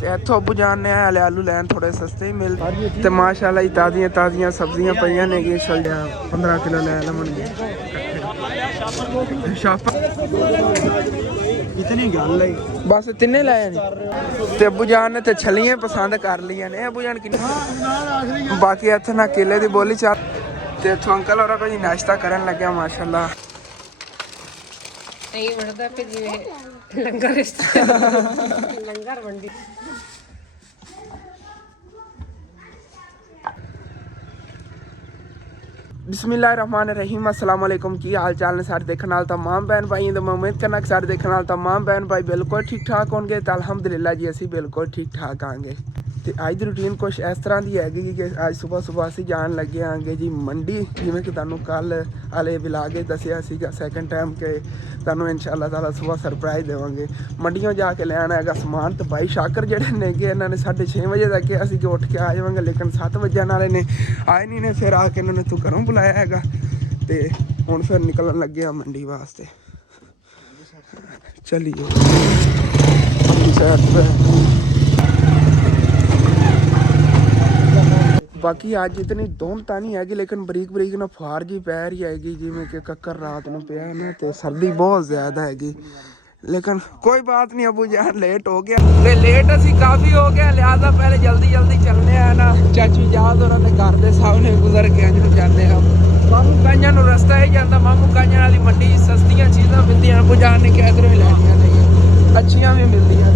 ਤੇ ਇੱਥੋਂ ਅਬੂ ਜਾਨ ਨੇ ਹਲੇ ਆਲੂ ਲੈਣ ਥੋੜੇ ਸਸਤੇ ਹੀ ਮਿਲਦੇ ਤੇ ਮਾਸ਼ਾਅੱਲਾ ਹੀ ਤਾਜ਼ੀਆਂ ਸਬਜ਼ੀਆਂ ਪਈਆਂ ਨੇਗੀਆਂ। ਛੱਲਿਆ 15 ਕਿਲੋ ਲੈ ਲਵਣਗੇ ਸ਼ਾਪ ਇਤਨੀ ਗੱਲ ਹੈ ਬਸ ਤਿੰਨੇ ਲਾਏ ਨੇ ਤੇ ਅਬੂ ਜਾਨ ਨੇ ਤੇ ਛੱਲੀਆਂ ਪਸੰਦ ਕਰ ਲਈਆਂ ਨੇ। ਅਬੂ ਜਾਨ ਕਿੰਨੀ ਬਾਕੀ ਇੱਥੇ ਨਾ ਕੇਲੇ ਦੀ ਬੋਲੀ ਚੱਲ ਤੇ ਇੱਥੋਂ ਅੰਕਲ ਹੋਰਾਂ ਕੋਈ ਨਾਸ਼ਤਾ ਕਰਨ ਲੱਗਿਆ ਮਾਸ਼ਾਅੱਲਾ। ਨਹੀਂ ਬਣਦਾ ਕਿ ਜਿਵੇਂ ਲੰਗਰ ਲੰਗਰ ਵੰਡੀ। बिस्मिल्लाहिर्रहमानिर्रहीम अस्सलाम वालेकुम। की हाल चाल ने सारे देखने वाले तमाम बहन भाई तो मैं उम्मीद करना कि सारे देखने वाले तमाम बहन भाई बिल्कुल ठीक ठाक होंगे। तो अल्हम्दुलिल्लाह जी असी बिल्कुल ठीक ठाक आएंगे। तो अज की रूटीन कुछ इस तरह की हैगी कि अज सुबह असी जान लगे आएंगे जी मंडी। जिमें कि तुहानू कल वाले विलाग दसिया सीगा सैकेंड टाइम के तुहानू इंशाअल्लाह ताला सुबह सरप्राइज देवांगे। मंडियों जाके लैना है समान। तो भाई शाकर जेडे नेगे इन्होंने 6:30 बजे तक असी कि उठ के आ जावांगे, लेकिन 7 बजे वाले ने आए नहीं ने। फिर आके इन्होंने तू घरों बुलाया हैगा ते हुण फिर निकलन लगे आ मंडी वास्ते। चलिए बाकी अज इतनी धुंध तो नहीं हैगी, लेकिन बरीक बरीक ना फार जी पै रही हैगी जिमें कि कक्कर रात में पिया ना। तो सर्दी बहुत ज़्यादा हैगी, लेकिन कोई बात नहीं। अबू जान लेट हो गया ते लेट असी काफ़ी हो गया, लिहाजा पहले जल्दी चलने हैं ना। चाचू याद हो रहा घर के सामने गुजर के अंज जाने मामू काइयां रस्ता ही जाता। मामू काइयां वाली मंडी सस्तियां चीज़ां मिलदियां। अबू जान ने क्या इधरों ही लैनियां नहीं, अच्छियां भी मिलदियां।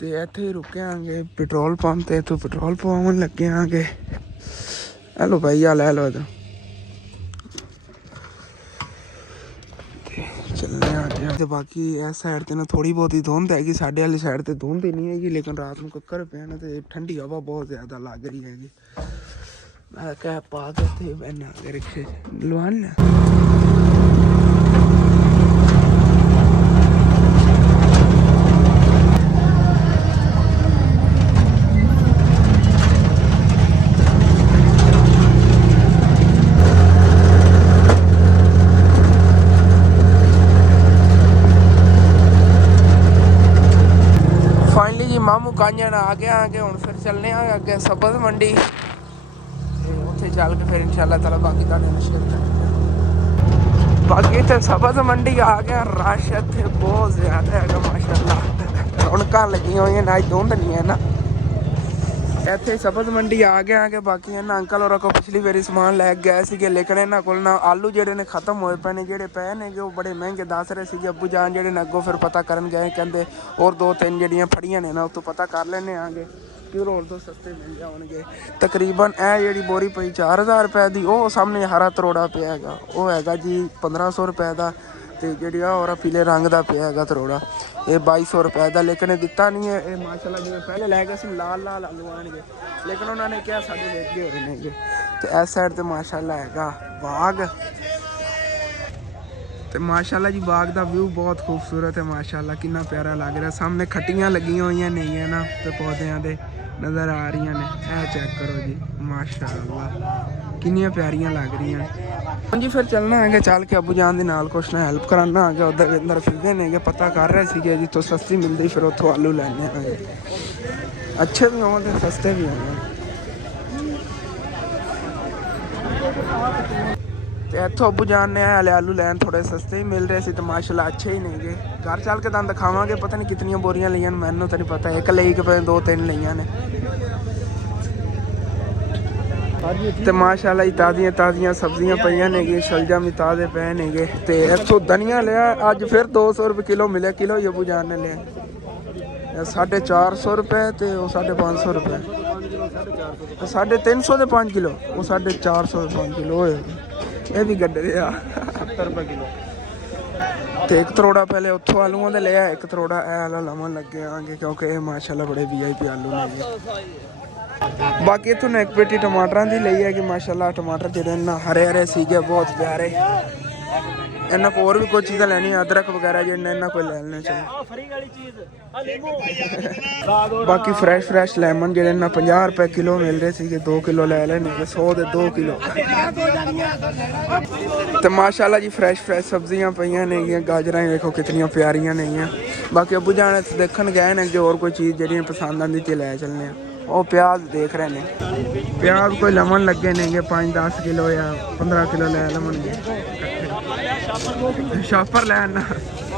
ਤੇ ਇੱਥੇ ਹੀ ਰੁਕੇ ਆਂਗੇ ਪੈਟਰੋਲ ਪੰਪ ਤੇ। ਇੱਥੋਂ ਪੈਟਰੋਲ ਪਵਾਉਣ ਲੱਗੇ ਆਂਗੇ। ਹੈਲੋ ਭਾਈ ਆ ਲੈ ਲਓ ਇੱਧਰ ਚੱਲਣੇ ਆਗੇ। ਤੇ ਬਾਕੀ ਇਸ ਸਾਈਡ ਤੇ ਨਾ ਥੋੜੀ ਬਹੁਤੀ ਧੁੰਦ ਹੈਗੀ, ਸਾਡੇ ਵਾਲੀ ਸਾਈਡ ਤੇ ਧੁੰਦ ਹੀ ਨਹੀਂ ਹੈਗੀ, ਲੇਕਿਨ ਰਾਤ ਨੂੰ ਕੱਕਰ ਪਿਆ ਨਾ ਤੇ ਠੰਡੀ ਹਵਾ ਬਹੁਤ ਜ਼ਿਆਦਾ ਲੱਗ ਰਹੀ ਹੈਗੀ। ਮੈਂ ਕਹਿ ਪਾ ਕੇ ਇੱਥੇ ਬਹਿਨਾ ਆਗੇ ਰਿਕਸ਼ੇ ਲਵਾਨ। मामू कांजन आ गया आगे। हुण फिर चलने अगे सब्ज़ मंडी उत्थे चल के फिर इंशाअल्लाह ताला बाकी तुहानू शेयर करेंगे। बाकी इत्थे सब्ज़ मंडी आ गया, रश इत्थे बहुत ज़्यादा है माशाअल्लाह। रौनकां लगियां होईयां ना, अज धुंध नहीं है ना। ਇੱਥੇ ਸਬਜ਼ ਮੰਡੀ ਆ ਗਏ ਆਗੇ। ਬਾਕੀ ਇਹਨਾਂ ਅੰਕਲ ਹੋਰਾਂ ਕੋਲ ਪਿਛਲੀ ਵਾਰੀ ਸਮਾਨ ਲੈ ਕੇ ਗਏ ਸੀਗੇ, ਲੇਕਿਨ ਇਹਨਾਂ ਕੋਲ ਨਾ ਆਲੂ ਜਿਹੜੇ ਨੇ ਖਤਮ ਹੋਏ ਪਏ ਨੇ। ਜਿਹੜੇ ਪਏ ਨੇਗੇ ਉਹ ਬੜੇ ਮਹਿੰਗੇ ਦੱਸ ਰਹੇ ਸੀਗੇ। ਅੱਬੂ ਜਾਨ ਜਿਹੜੇ ਨੇ ਅੱਗੋਂ ਫਿਰ ਪਤਾ ਕਰਨ ਗਏ, ਕਹਿੰਦੇ ਹੋਰ 2-3 ਜਿਹੜੀਆਂ ਫੜੀਆਂ ਨੇ ਨਾ ਉੱਥੋਂ ਪਤਾ ਕਰ ਲੈਣੇ ਆਗੇ ਕਿ ਹੋਰ ਤੋਂ ਸਸਤੇ ਮਿਲ ਜਾਣਗੇ। ਤਕਰੀਬਨ ਇਹ ਜਿਹੜੀ ਬੋਰੀ ਪਈ 4000 ਰੁਪਏ ਦੀ, ਉਹ ਸਾਹਮਣੇ ਹਰਾ ਤਰੋੜਾ ਪਿਆ ਹੈਗਾ, ਉਹ ਹੈਗਾ ਜੀ 1500 ਰੁਪਏ ਦਾ। ਤੇ ਜਿਹੜੀ ਆ ਹੋਰ ਪੀਲੇ ਰੰਗ ਦਾ ਪਿਆ ਹੈਗਾ ਤਰੋੜਾ, ਇਹ 2200 ਰੁਪਏ ਦਾ। ਲੇਕਿਨ ਇਹ ਦਿੱਤਾ ਨਹੀਂ ਹੈ। ਇਹ ਮਾਸ਼ਾਅੱਲਾ ਜਿਵੇਂ ਪਹਿਲੇ ਲੈ ਗਏ ਸੀ ਲਾਲ ਆਲੂ ਆਉਣਗੇ, ਲੇਕਿਨ ਉਹਨਾਂ ਨੇ ਕਿਹਾ ਸਾਡੇ ਵੇਚਦੇ ਹੋਏ ਨੇਗੇ। ਤੇ ਇਸ ਸਾਈਡ ਤੇ ਮਾਸ਼ਾਅੱਲਾ ਹੈਗਾ ਬਾਗ। ਤੇ ਮਾਸ਼ਾਅੱਲਾ ਜੀ ਬਾਗ ਦਾ ਵਿਊ ਬਹੁਤ ਖੂਬਸੂਰਤ ਹੈ ਮਾਸ਼ਾਅੱਲਾ, ਕਿੰਨਾ ਪਿਆਰਾ ਲੱਗ ਰਿਹਾ। ਸਾਹਮਣੇ ਖੱਟੀਆਂ ਲੱਗੀਆਂ ਹੋਈਆਂ ਨਹੀਂ ਹੈ ਨਾ ਤੇ ਪੌਦਿਆਂ ਦੇ ਨਜ਼ਰ ਆ ਰਹੀਆਂ ਨੇ। ਇਹ ਚੈੱਕ ਕਰੋ ਜੀ ਮਾਸ਼ਾਅੱਲਾ ਕਿੰਨੀਆਂ ਪਿਆਰੀਆਂ ਲੱਗ ਰਹੀਆਂ। ਹਾਂਜੀ ਫਿਰ ਚੱਲਣਾ ਹੈਗਾ, ਚੱਲ ਕੇ ਅਬੂ ਜਾਨ ਦੇ ਨਾਲ ਕੁਛ ਨਾ ਹੈਲਪ ਕਰਾਉਣਾ ਹੈਗਾ। ਉੱਧਰ ਅੰਦਰ ਫਿਰਦੇ ਨੇਗੇ, ਪਤਾ ਕਰ ਰਹੇ ਸੀਗੇ ਜਿੱਥੋਂ ਸਸਤੀ ਮਿਲਦੀ ਫਿਰ ਉੱਥੋਂ ਆਲੂ ਲੈਣੇ ਹੈਗੇ। ਅੱਛੇ ਵੀ ਹੋਣ ਤੇ ਸਸਤੇ ਵੀ ਹੋਣ। ਤੇ ਇੱਥੋਂ ਅਬੂ ਜਾਨ ਨੇ ਹਲੇ ਆਲੂ ਲੈਣ ਥੋੜੇ ਸਸਤੇ ਹੀ ਮਿਲ ਰਹੇ ਸੀ ਤੇ ਮਾਸ਼ਾਅੱਲਾ ਅੱਛੇ ਹੀ ਨੇਗੇ। ਘਰ ਚੱਲ ਕੇ ਤੁਹਾਨੂੰ ਦਿਖਾਵਾਂਗੇ। ਪਤਾ ਨਹੀਂ ਕਿਤਨੀਆਂ ਬੋਰੀਆਂ ਲਈਆਂ ਨੇ, ਮੈਨੂੰ ਤਾਂ ਨਹੀਂ ਪਤਾ। ਇੱਕ ਲਈ ਕਿ ਪਤਾ 2-3 ਲਈਆਂ ਨੇ। ਤੇ ਮਾਸ਼ਾਅੱਲਾ ਹੀ ਤਾਜ਼ੀਆਂ ਸਬਜ਼ੀਆਂ ਪਈਆਂ ਨੇਗੀਆਂ। ਸ਼ਲਜਮ ਵੀ ਤਾਜ਼ੇ ਪਏ ਨੇਗੇ। ਤੇ ਇੱਥੋਂ ਧਨੀਆ ਲਿਆ ਅੱਜ ਫਿਰ 200 ਰੁਪਏ ਕਿਲੋ ਮਿਲਿਆ। ਕਿਲੋ ਹੀ ਅਬੂ ਜਾਨ ਨੇ ਲਿਆ 450 ਰੁਪਏ ਤੇ ਉਹ 550 ਰੁਪਏ। 350 ਦੇ 5 ਕਿਲੋ, ਉਹ 450 ਦੇ 5 ਕਿਲੋ ਹੋਏ। ਇਹ ਵੀ ਗੱਡੇ ਦੇ ਆ 70 ਰੁਪਏ ਕਿਲੋ। ਤੇ ਇੱਕ ਤਰੋੜਾ ਪਹਿਲੇ ਉੱਥੋਂ ਆਲੂਆਂ ਦੇ ਲਿਆ, ਇੱਕ ਤਰੋੜਾ ਇਹ ਵਾਲਾ ਲਵਾਂ ਲੱਗੇ ਆਂਗੇ ਕਿਉਂਕਿ ਇਹ ਮਾਸ਼ਾਅੱਲਾ ਬੜੇ VIP ਆਲੂ ਨੇ। ਬਾਕੀ ਇੱਥੋਂ ਇੱਕ ਪੇਟੀ ਟਮਾਟਰਾਂ ਦੀ ਲਈ ਹੈ ਕਿ ਮਾਸ਼ਾਅੱਲਾ ਟਮਾਟਰ ਜਿਹੜੇ ਨਾ ਹਰੇ ਸੀਗੇ ਬਹੁਤ ਪਿਆਰੇ। ਇਹਨਾਂ ਕੋਲ ਹੋਰ ਵੀ ਕੋਈ ਚੀਜ਼ਾਂ ਲੈਣੀਆਂ ਅਦਰਕ ਵਗੈਰਾ ਜਿਹਨੇ ਇਹਨਾਂ ਕੋਲ ਲੈ ਲੈਣੇ ਚਲੋ। ਫਰੀ ਵਾਲੀ ਚੀਜ਼ ਆ ਲੀਮੋ ਬਾਕੀ ਫਰੈਸ਼ ਲੈਮਨ ਜਿਹੜੇ ਇਹਨਾਂ 50 ਰੁਪਏ ਕਿਲੋ ਮਿਲ ਰਹੇ ਸੀਗੇ 2 ਕਿਲੋ ਲੈ ਲੈਣੇ 100 ਦੇ 2 ਕਿਲੋ। ਤੇ ਮਾਸ਼ਾਅੱਲਾ ਜੀ ਫਰੈਸ਼ ਸਬਜ਼ੀਆਂ ਪਈਆਂ ਨੇਗੀਆਂ। ਗਾਜਰਾਂ ਹੀ ਵੇਖੋ ਕਿਤਨੀਆਂ ਪਿਆਰੀਆਂ ਨੇਗੀਆਂ। ਬਾਕੀ ਅੱਬੂ ਜਾਨ ਦੇਖਣ ਗਏ ਨੇ ਕਿ ਹੋਰ ਕੋਈ ਚੀਜ਼ ਜਿਹੜੀ ਪਸੰਦ ਆਂਦੀ ਤੇ ਲੈ ਚੱਲਨੇ ਆ। ਉਹ ਪਿਆਜ਼ ਦੇਖ ਰਹੇ ਨੇ, ਪਿਆਜ਼ ਕੋਈ ਲਵਣ ਲੱਗੇ ਨੇਗੇ 5-10 ਕਿਲੋ ਜਾਂ 15 ਕਿਲੋ ਲੈ ਲਵਣਗੇ ਸ਼ਾਪਰ ਲੈਣ।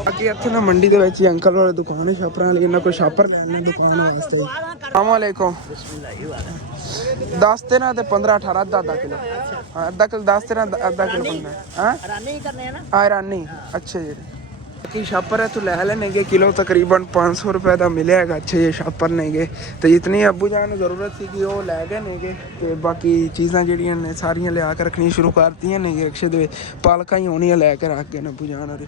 ਬਾਕੀ ਇੱਥੇ ਨਾ ਮੰਡੀ ਦੇ ਵਿੱਚ ਹੀ ਅੰਕਲ ਵਾਲੇ ਦੁਕਾਨ ਹੈ ਸ਼ਾਪਰਾਂ ਵਾਲੀ, ਇਹਨਾਂ ਕੋਈ ਸ਼ਾਪਰ ਲੈਣੇ ਦੁਕਾਨ ਵਾਸਤੇ। अस्सलामुअलैकुम 10 13 ਤੇ 15 18 ਅੱਧਾ ਕਿਲੋ। ਹਾਂ ਅੱਧਾ ਕਿਲੋ 10 13 ਅੱਧਾ ਕਿਲੋ 15 ਹਾਂ ਰਾਨੀ ਕਰਨੇ ਆ ਨਾ। ਹਾਂ ਰਾਨੀ ਅੱਛਾ ਜੀ। बाकी शापर है तो ले लेंगे किलो तकरीबन 500 रुपए का मिलेगा। अच्छे ये शापर नेगे तो जितनी अबू जान जरूरत थी कि वो लै गए नेगे। तो बाकी चीज़ां जड़ियां ने सारियां लिया के रखनी शुरू करती नेगे। अक्षे दे पालका ही होनी लैके रख गए अबू जान और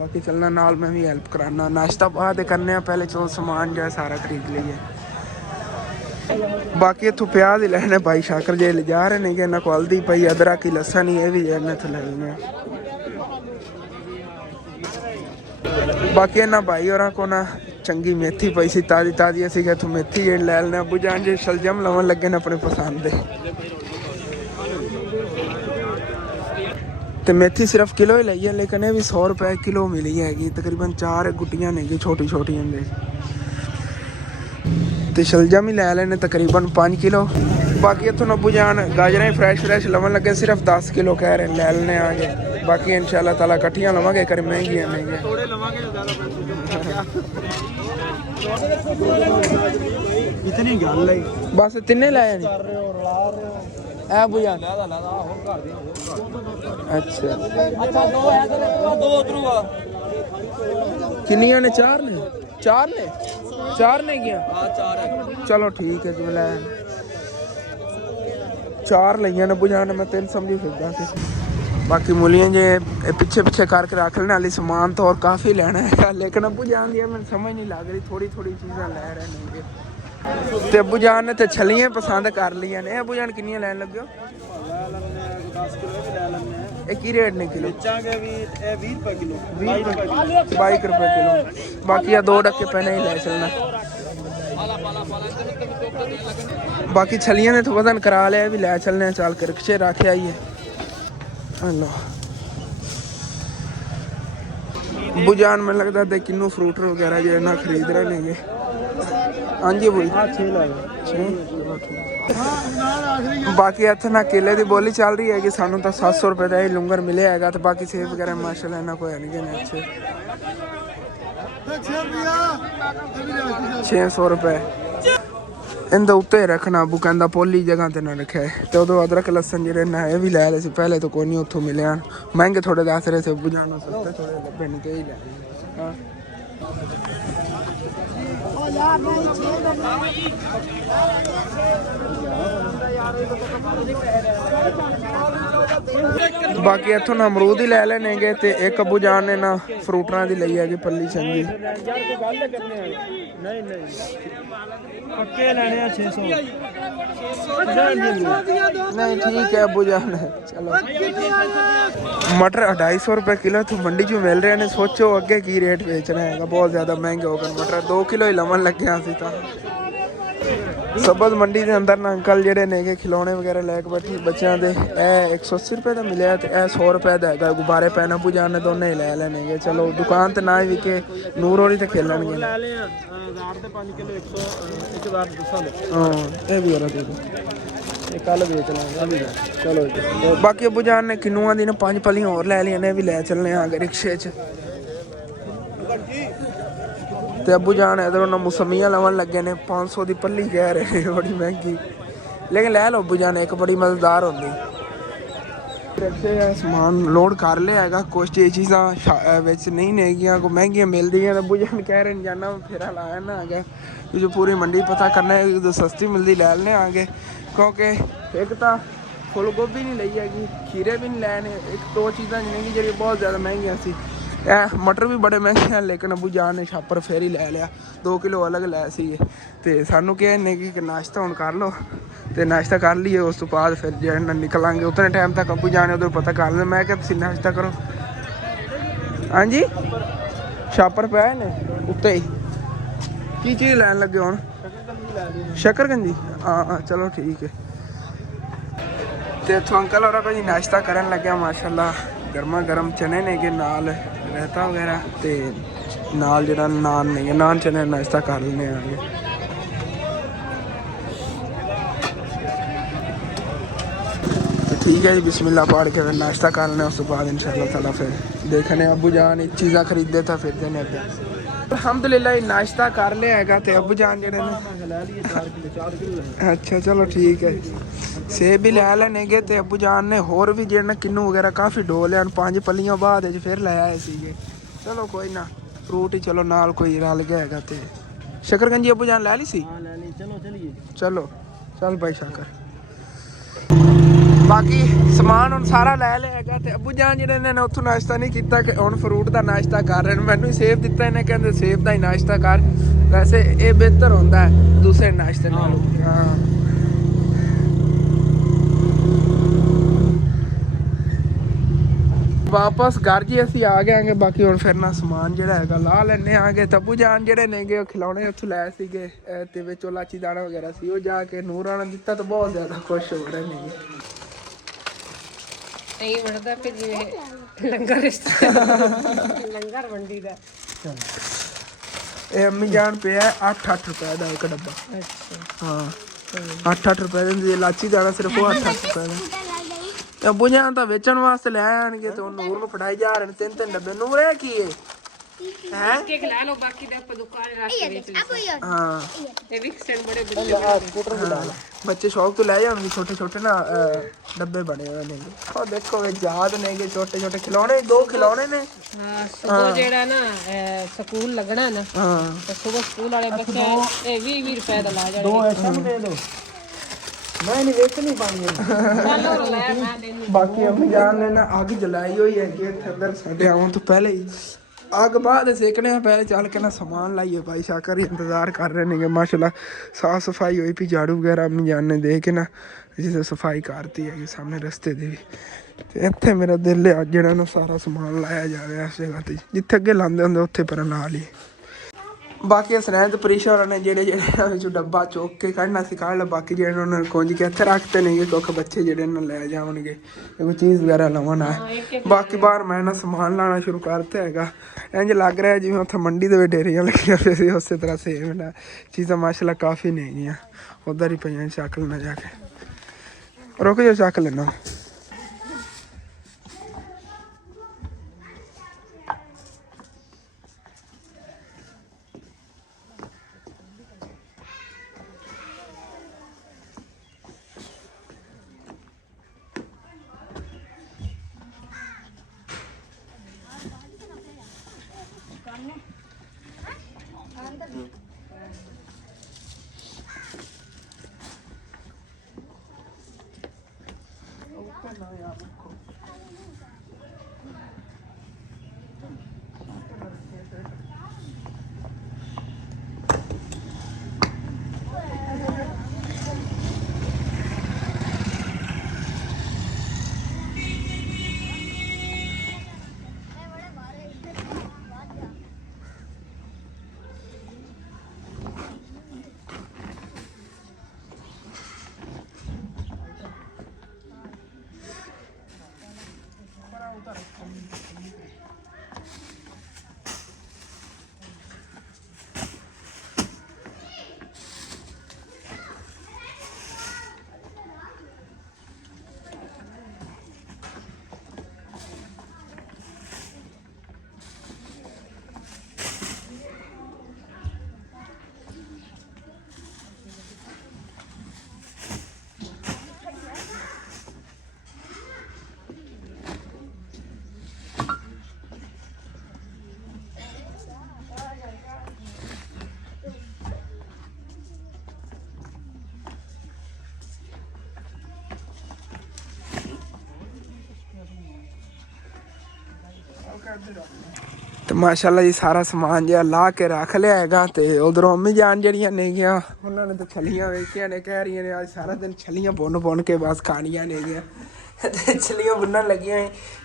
बाकी चलना नाल मैं भी हेल्प कराना। नाश्ता बाद करने पहले चलो सामान जो है सारा खरीद लीजिए। बाकी इतों प्याज ही लैने भाई शाकर जे ले जा रहे ने इन्होंने को हल्दी पई अदरक ही लसन ही ये भी इन्हें ले लेने। बाकी इन्होंने भाई और को ना चंगी मेथी पई सी ताज़ी असी कि इतों मेथी जे ले लेने। अबू जान जे शलजम लवन लगे ने अपने पसंद दे तो मेथी सिर्फ किलो ही लई है लेकिन ये भी 100 रुपए किलो मिली हैगी। तकरीबन 4 गुटियां ने छोटी तो शलजम ही लै लेने तकरीबन 5 किलो। बाकी इतों अबू जान गाजर फ्रैश लवन लगे सिर्फ 10 किलो कह रहे लै लेने आगे। बाकी इंशाल्लाह ताला कट्ठियां लवांगे कर महंगियां इतनी गल है बस तिन्ने लाए ने ए अबू जान अच्छा किन्नियां ने 4 ने गया चलो ठीक है जी। 4 लइयां ने बुझाने मैं 3 समझी फिरदा सी। बाकी मूलियां जे पीछे करके रख लेने वाली सामान तो और काफ़ी लेना है लेकिन अबू जान दिया मैं समझ नहीं लग रही थोड़ी चीज़ां ले रहे हैं। तो अबू जान ने तो छलियां पसंद कर लिया ने। अबू जान किन्नियां लैन लगे हो? 10 की रेट ने किलो 22 रुपए किलो। बाकी या 2 डक्के पहले ही ले चलना। बाकी छलियां ने तो वजन करा लिया भी ले चलने चल के रिक्शे रखे आइए। हेलो बुझान में लगता है किन्नू फ्रूट वगैरह जो ना खरीद रहे हैं। हाँ जी भाई बाकी इतने ना केले की बोली चल रही है कि सानू तो 700 रुपए का ही लुंगर मिले है। तो बाकी सेब वगैरह माशाल्लाह इन्ना कोई नहीं अच्छे 600 रुपए इनके उत्ते रखना। अबू कहता पोली जगह ते ना रखे तो उदो अदरक लसन जो ना ये भी लै ले पहले तो कोई नहीं उतों मिले महंगे थोड़े दस रहे थे। अबू जान सस्ते थोड़े लभे नहीं तो ही लै हाँ। बाकी इतों ना अमरूद ही लै लेने ते एक अबू जान ने ना फ्रूटां दी लई है पल्ली चंगी नहीं ठीक है अबू जान चलो। मटर 250 रुपए किलो तो मंडी चो मिल रहे हैं। सोचो अगे की रेट बेचना है बहुत ज़्यादा महंगे हो गए। मटर 2 किलो ही लवन लगे असी तो सबज मंडी के अंदर ना अंकल जेडे ने खिलौने वगैरह लैके बैठे बच्चों के 180 रुपए का मिले तो 100 रुपए का है। गुब्बारे पैना पुजाने दोनों ही लै लेने। चलो दुकान तो ना ही विके नूर होरी तो खेलन गे कल बेच लेंगे चलो। बाकी अबू जान ने किन्नुआ दी 5 पलियां होर लै लियां ने भी लै चलने आगे रिक्शे च। तो अबू जान इधरों ना मौसमियां लवन लगे ने 500 की पल्ली कह रहे बड़ी महंगी लेकिन लै लो अबू जान एक बड़ी मजेदार होंगी। रिक्शे समान लोड कर लिया है कुछ चीज़ां नहीं नेगियां को महंगियां मिलती हैं। अबू जान कह रहे जाना फेरा लाया ना आगे जो पूरी मंडी पता करना है जो सस्ती मिलती लै लेने आगे क्योंकि एक तो फुल गोभी नहीं ली हैगी खीरे भी नहीं लैने। 1-2 चीज़ां जिन्हें जी बहुत ज़्यादा महंगियां सी। मटर भी बड़े महंगे हैं लेकिन अबू जान ने छापर फेर ही लै लिया 2 किलो अलग लै सी। तो सानू क्या है कि नाश्ता हुण कर लो तो नाश्ता कर लीए उस तो बाद फिर जो निकलांगे उतने टाइम तक अबू जान उधर पता कर लें। मैं क्या तुसीं नाश्ता करो हाँ जी छापर पे ने उत्ते ही की चीज़ लैन लगे हुण शकरकंदी हाँ चलो ठीक है ते इत्थों अंकल होरा भाई नाश्ता करन लग्या माशाल्लाह गर्मा गर्म चने ने के नाल रायता वगैरह ते नाल जेह्ड़ा नान ने नान चने नाश्ता कर लेने आगे ठीक है जी बिस्मिल्लाह पढ़ के फिर नाश्ता कर लेना उस बाद इंशाल्लाह ताला फिर देखने अबू जान चीज़ा खरीदे था फिर देने अगे अल्हम्दुलिल्लाह नाश्ता कर लिया हैगा ते अबू जान जेह्ड़े ने अच्छा चलो ठीक है सेब भी लै लैने गे ते अबू जान ने होर भी जेह्ड़े किन्नू वगैरह काफ़ी डो लिया 5 पल्लियां बाद फिर लै आए सीगे चलो कोई ना फ्रूट ही चलो नाल कोई रल गया हैगा ते शकरकंजी अबू जान लै ली सी चलो चल भाई शाकर बाकी समान ਹੁਣ ਸਾਰਾ ਲੈ ਲਿਆ ਹੈਗਾ ਤੇ ਅੱਬੂ ਜਾਨ ਜਿਹੜੇ ਨੇ ਉੱਥੋਂ ਨਾਸ਼ਤਾ ਨਹੀਂ ਕੀਤਾ ਕਿ ਹੁਣ ਫਰੂਟ ਦਾ ਨਾਸ਼ਤਾ ਕਰ ਰਹੇ ਨੇ ਮੈਨੂੰ ਹੀ ਸੇਬ ਦਿੱਤਾ ਇਹਨੇ ਕਹਿੰਦੇ ਸੇਬ ਦਾ ਹੀ ਨਾਸ਼ਤਾ ਕਰ ਵੈਸੇ ਇਹ ਬਿਹਤਰ ਹੁੰਦਾ ਹੈ ਦੂਸਰੇ ਨਾਸ਼ਤੇ ਨਾਲੋਂ ਹਾਂ ਵਾਪਸ ਘਰ ਜੀ ਅਸੀਂ ਆ ਗਏ ਆਂਗੇ ਬਾਕੀ ਹੁਣ ਫਿਰ ਨਾ ਸਮਾਨ ਜਿਹੜਾ ਹੈਗਾ ਲਾ ਲੈਣੇ ਆਂਗੇ ਤੇ ਅੱਬੂ ਜਾਨ ਜਿਹੜੇ ਨੇਗੇ ਉਹ ਖਿਲਾਉਣੇ ਉੱਥੋਂ ਲੈ ਸੀਗੇ ਤੇ ਵਿੱਚ ਇਲਾਚੀ ਦਾਣਾ ਵਗੈਰਾ ਸੀ ਉਹ ਜਾ ਕੇ ਨੂਰਾਨਾ ਦਿੱਤਾ ਤਾਂ ਬਹੁਤ ਜ਼ਿਆਦਾ ਖੁਸ਼ ਹੋ ਰਹੇ ਨੇਗੇ ਨਹੀਂ ਬਣਦਾ ਕਿ ਜਿਵੇਂ ਲੰਗਰ ਲੰਗਰ ਮੰਡੀ ਦਾ ਇਹ ਅੰਮੀ ਜਾਨ ਪਿਆ 8-8 ਰੁਪਏ ਦਾ ਇੱਕ ਡੱਬਾ ਅੱਛਾ ਹਾਂ 8-8 ਰੁਪਏ ਦੀ ਇਲਾਚੀ ਦਾਣਾ ਸਿਰਫ ਉਹ 8-8 ਰੁਪਏ ਦਾ ਅੱਬੂ ਜਾਨ ਤਾਂ ਵੇਚਣ ਵਾਸਤੇ ਲੈ ਆਣਗੇ ਤੇ ਉਹ ਨੂਰ ਨੂੰ ਫੜਾਈ ਜਾ ਰਹੇ ਨੇ 3-3 ਡੱਬੇ ਨੂਰ ਇਹ ਕੀ ਹੈ हैं केक ला लो बाकी दे पर दुकान रख के बेच लो हाँ ये भी स्टैंड बड़े बड़े बच्चे शौक तो ले जाएंगे छोटे छोटे ना डब्बे बने हुए ने और देखो वे याद ने के छोटे छोटे खिलौने 2 खिलौने ने हां सुबह जेड़ा ना स्कूल लगना ना हां तो सुबह स्कूल वाले बच्चे ए 20 रुपए दा ला जाने 2 आइटम दे दो मैं नहीं बेच नहीं पानी चलो ले मैं देनी बाकी अम्मी जान ने ना आग जलाई हुई है कि अंदर साडे आवन तो पहले ही आग बाद सेकने पहले चल के ना सामान लाइए भाई शाकर ही इंतज़ार कर रहे हैं माशाल्लाह साफ सफाई हुई भी झाड़ू वगैरह अम्मी जान ने दे के ना जिसे सफाई करती है सामने रस्ते दे भी इत्थे मेरा दिल है जेड़ा ना सारा समान लाया जाए इस जगह ते जिथे अगे लांदे होंदे उत्थे पर ला ली बाकी स्नैद परीशा होर ने जेड़े जेड़े डब्बा चुक के कढ़ना सिखा ला बाकी जेड़े उन्होंने कुंज के इत्थे रखते नहीं क्योंकि बच्चे जेड़े ना ले जाएंगे कोई चीज़ वगैरह लवन है बाकी बाहर मैं ना समान लाना शुरू करते हैगा इंज लग रहा है जिवें उत्थे मंडी दे डेरियां लगियां पे उस तरह सेम ना चीज़ां माशाल्लाह काफ़ी नहीं गईयां उधर ही पईयां चक लेना जाके रुक जाओ चक लेना तो माशाल्लाह जी सारा समान जो ला के रख लिया हैगा तो उधरों अम्मी जान जड़ियां नहीं गया उन्होंने तो छलियां वेखियां ने कह रही ने आज सारा दिन छलियां बुन बुन के बस खानियां ने गया ਤੇ ਛਲੀਆਂ ਬੁੰਨਣ ਲੱਗੀਆਂ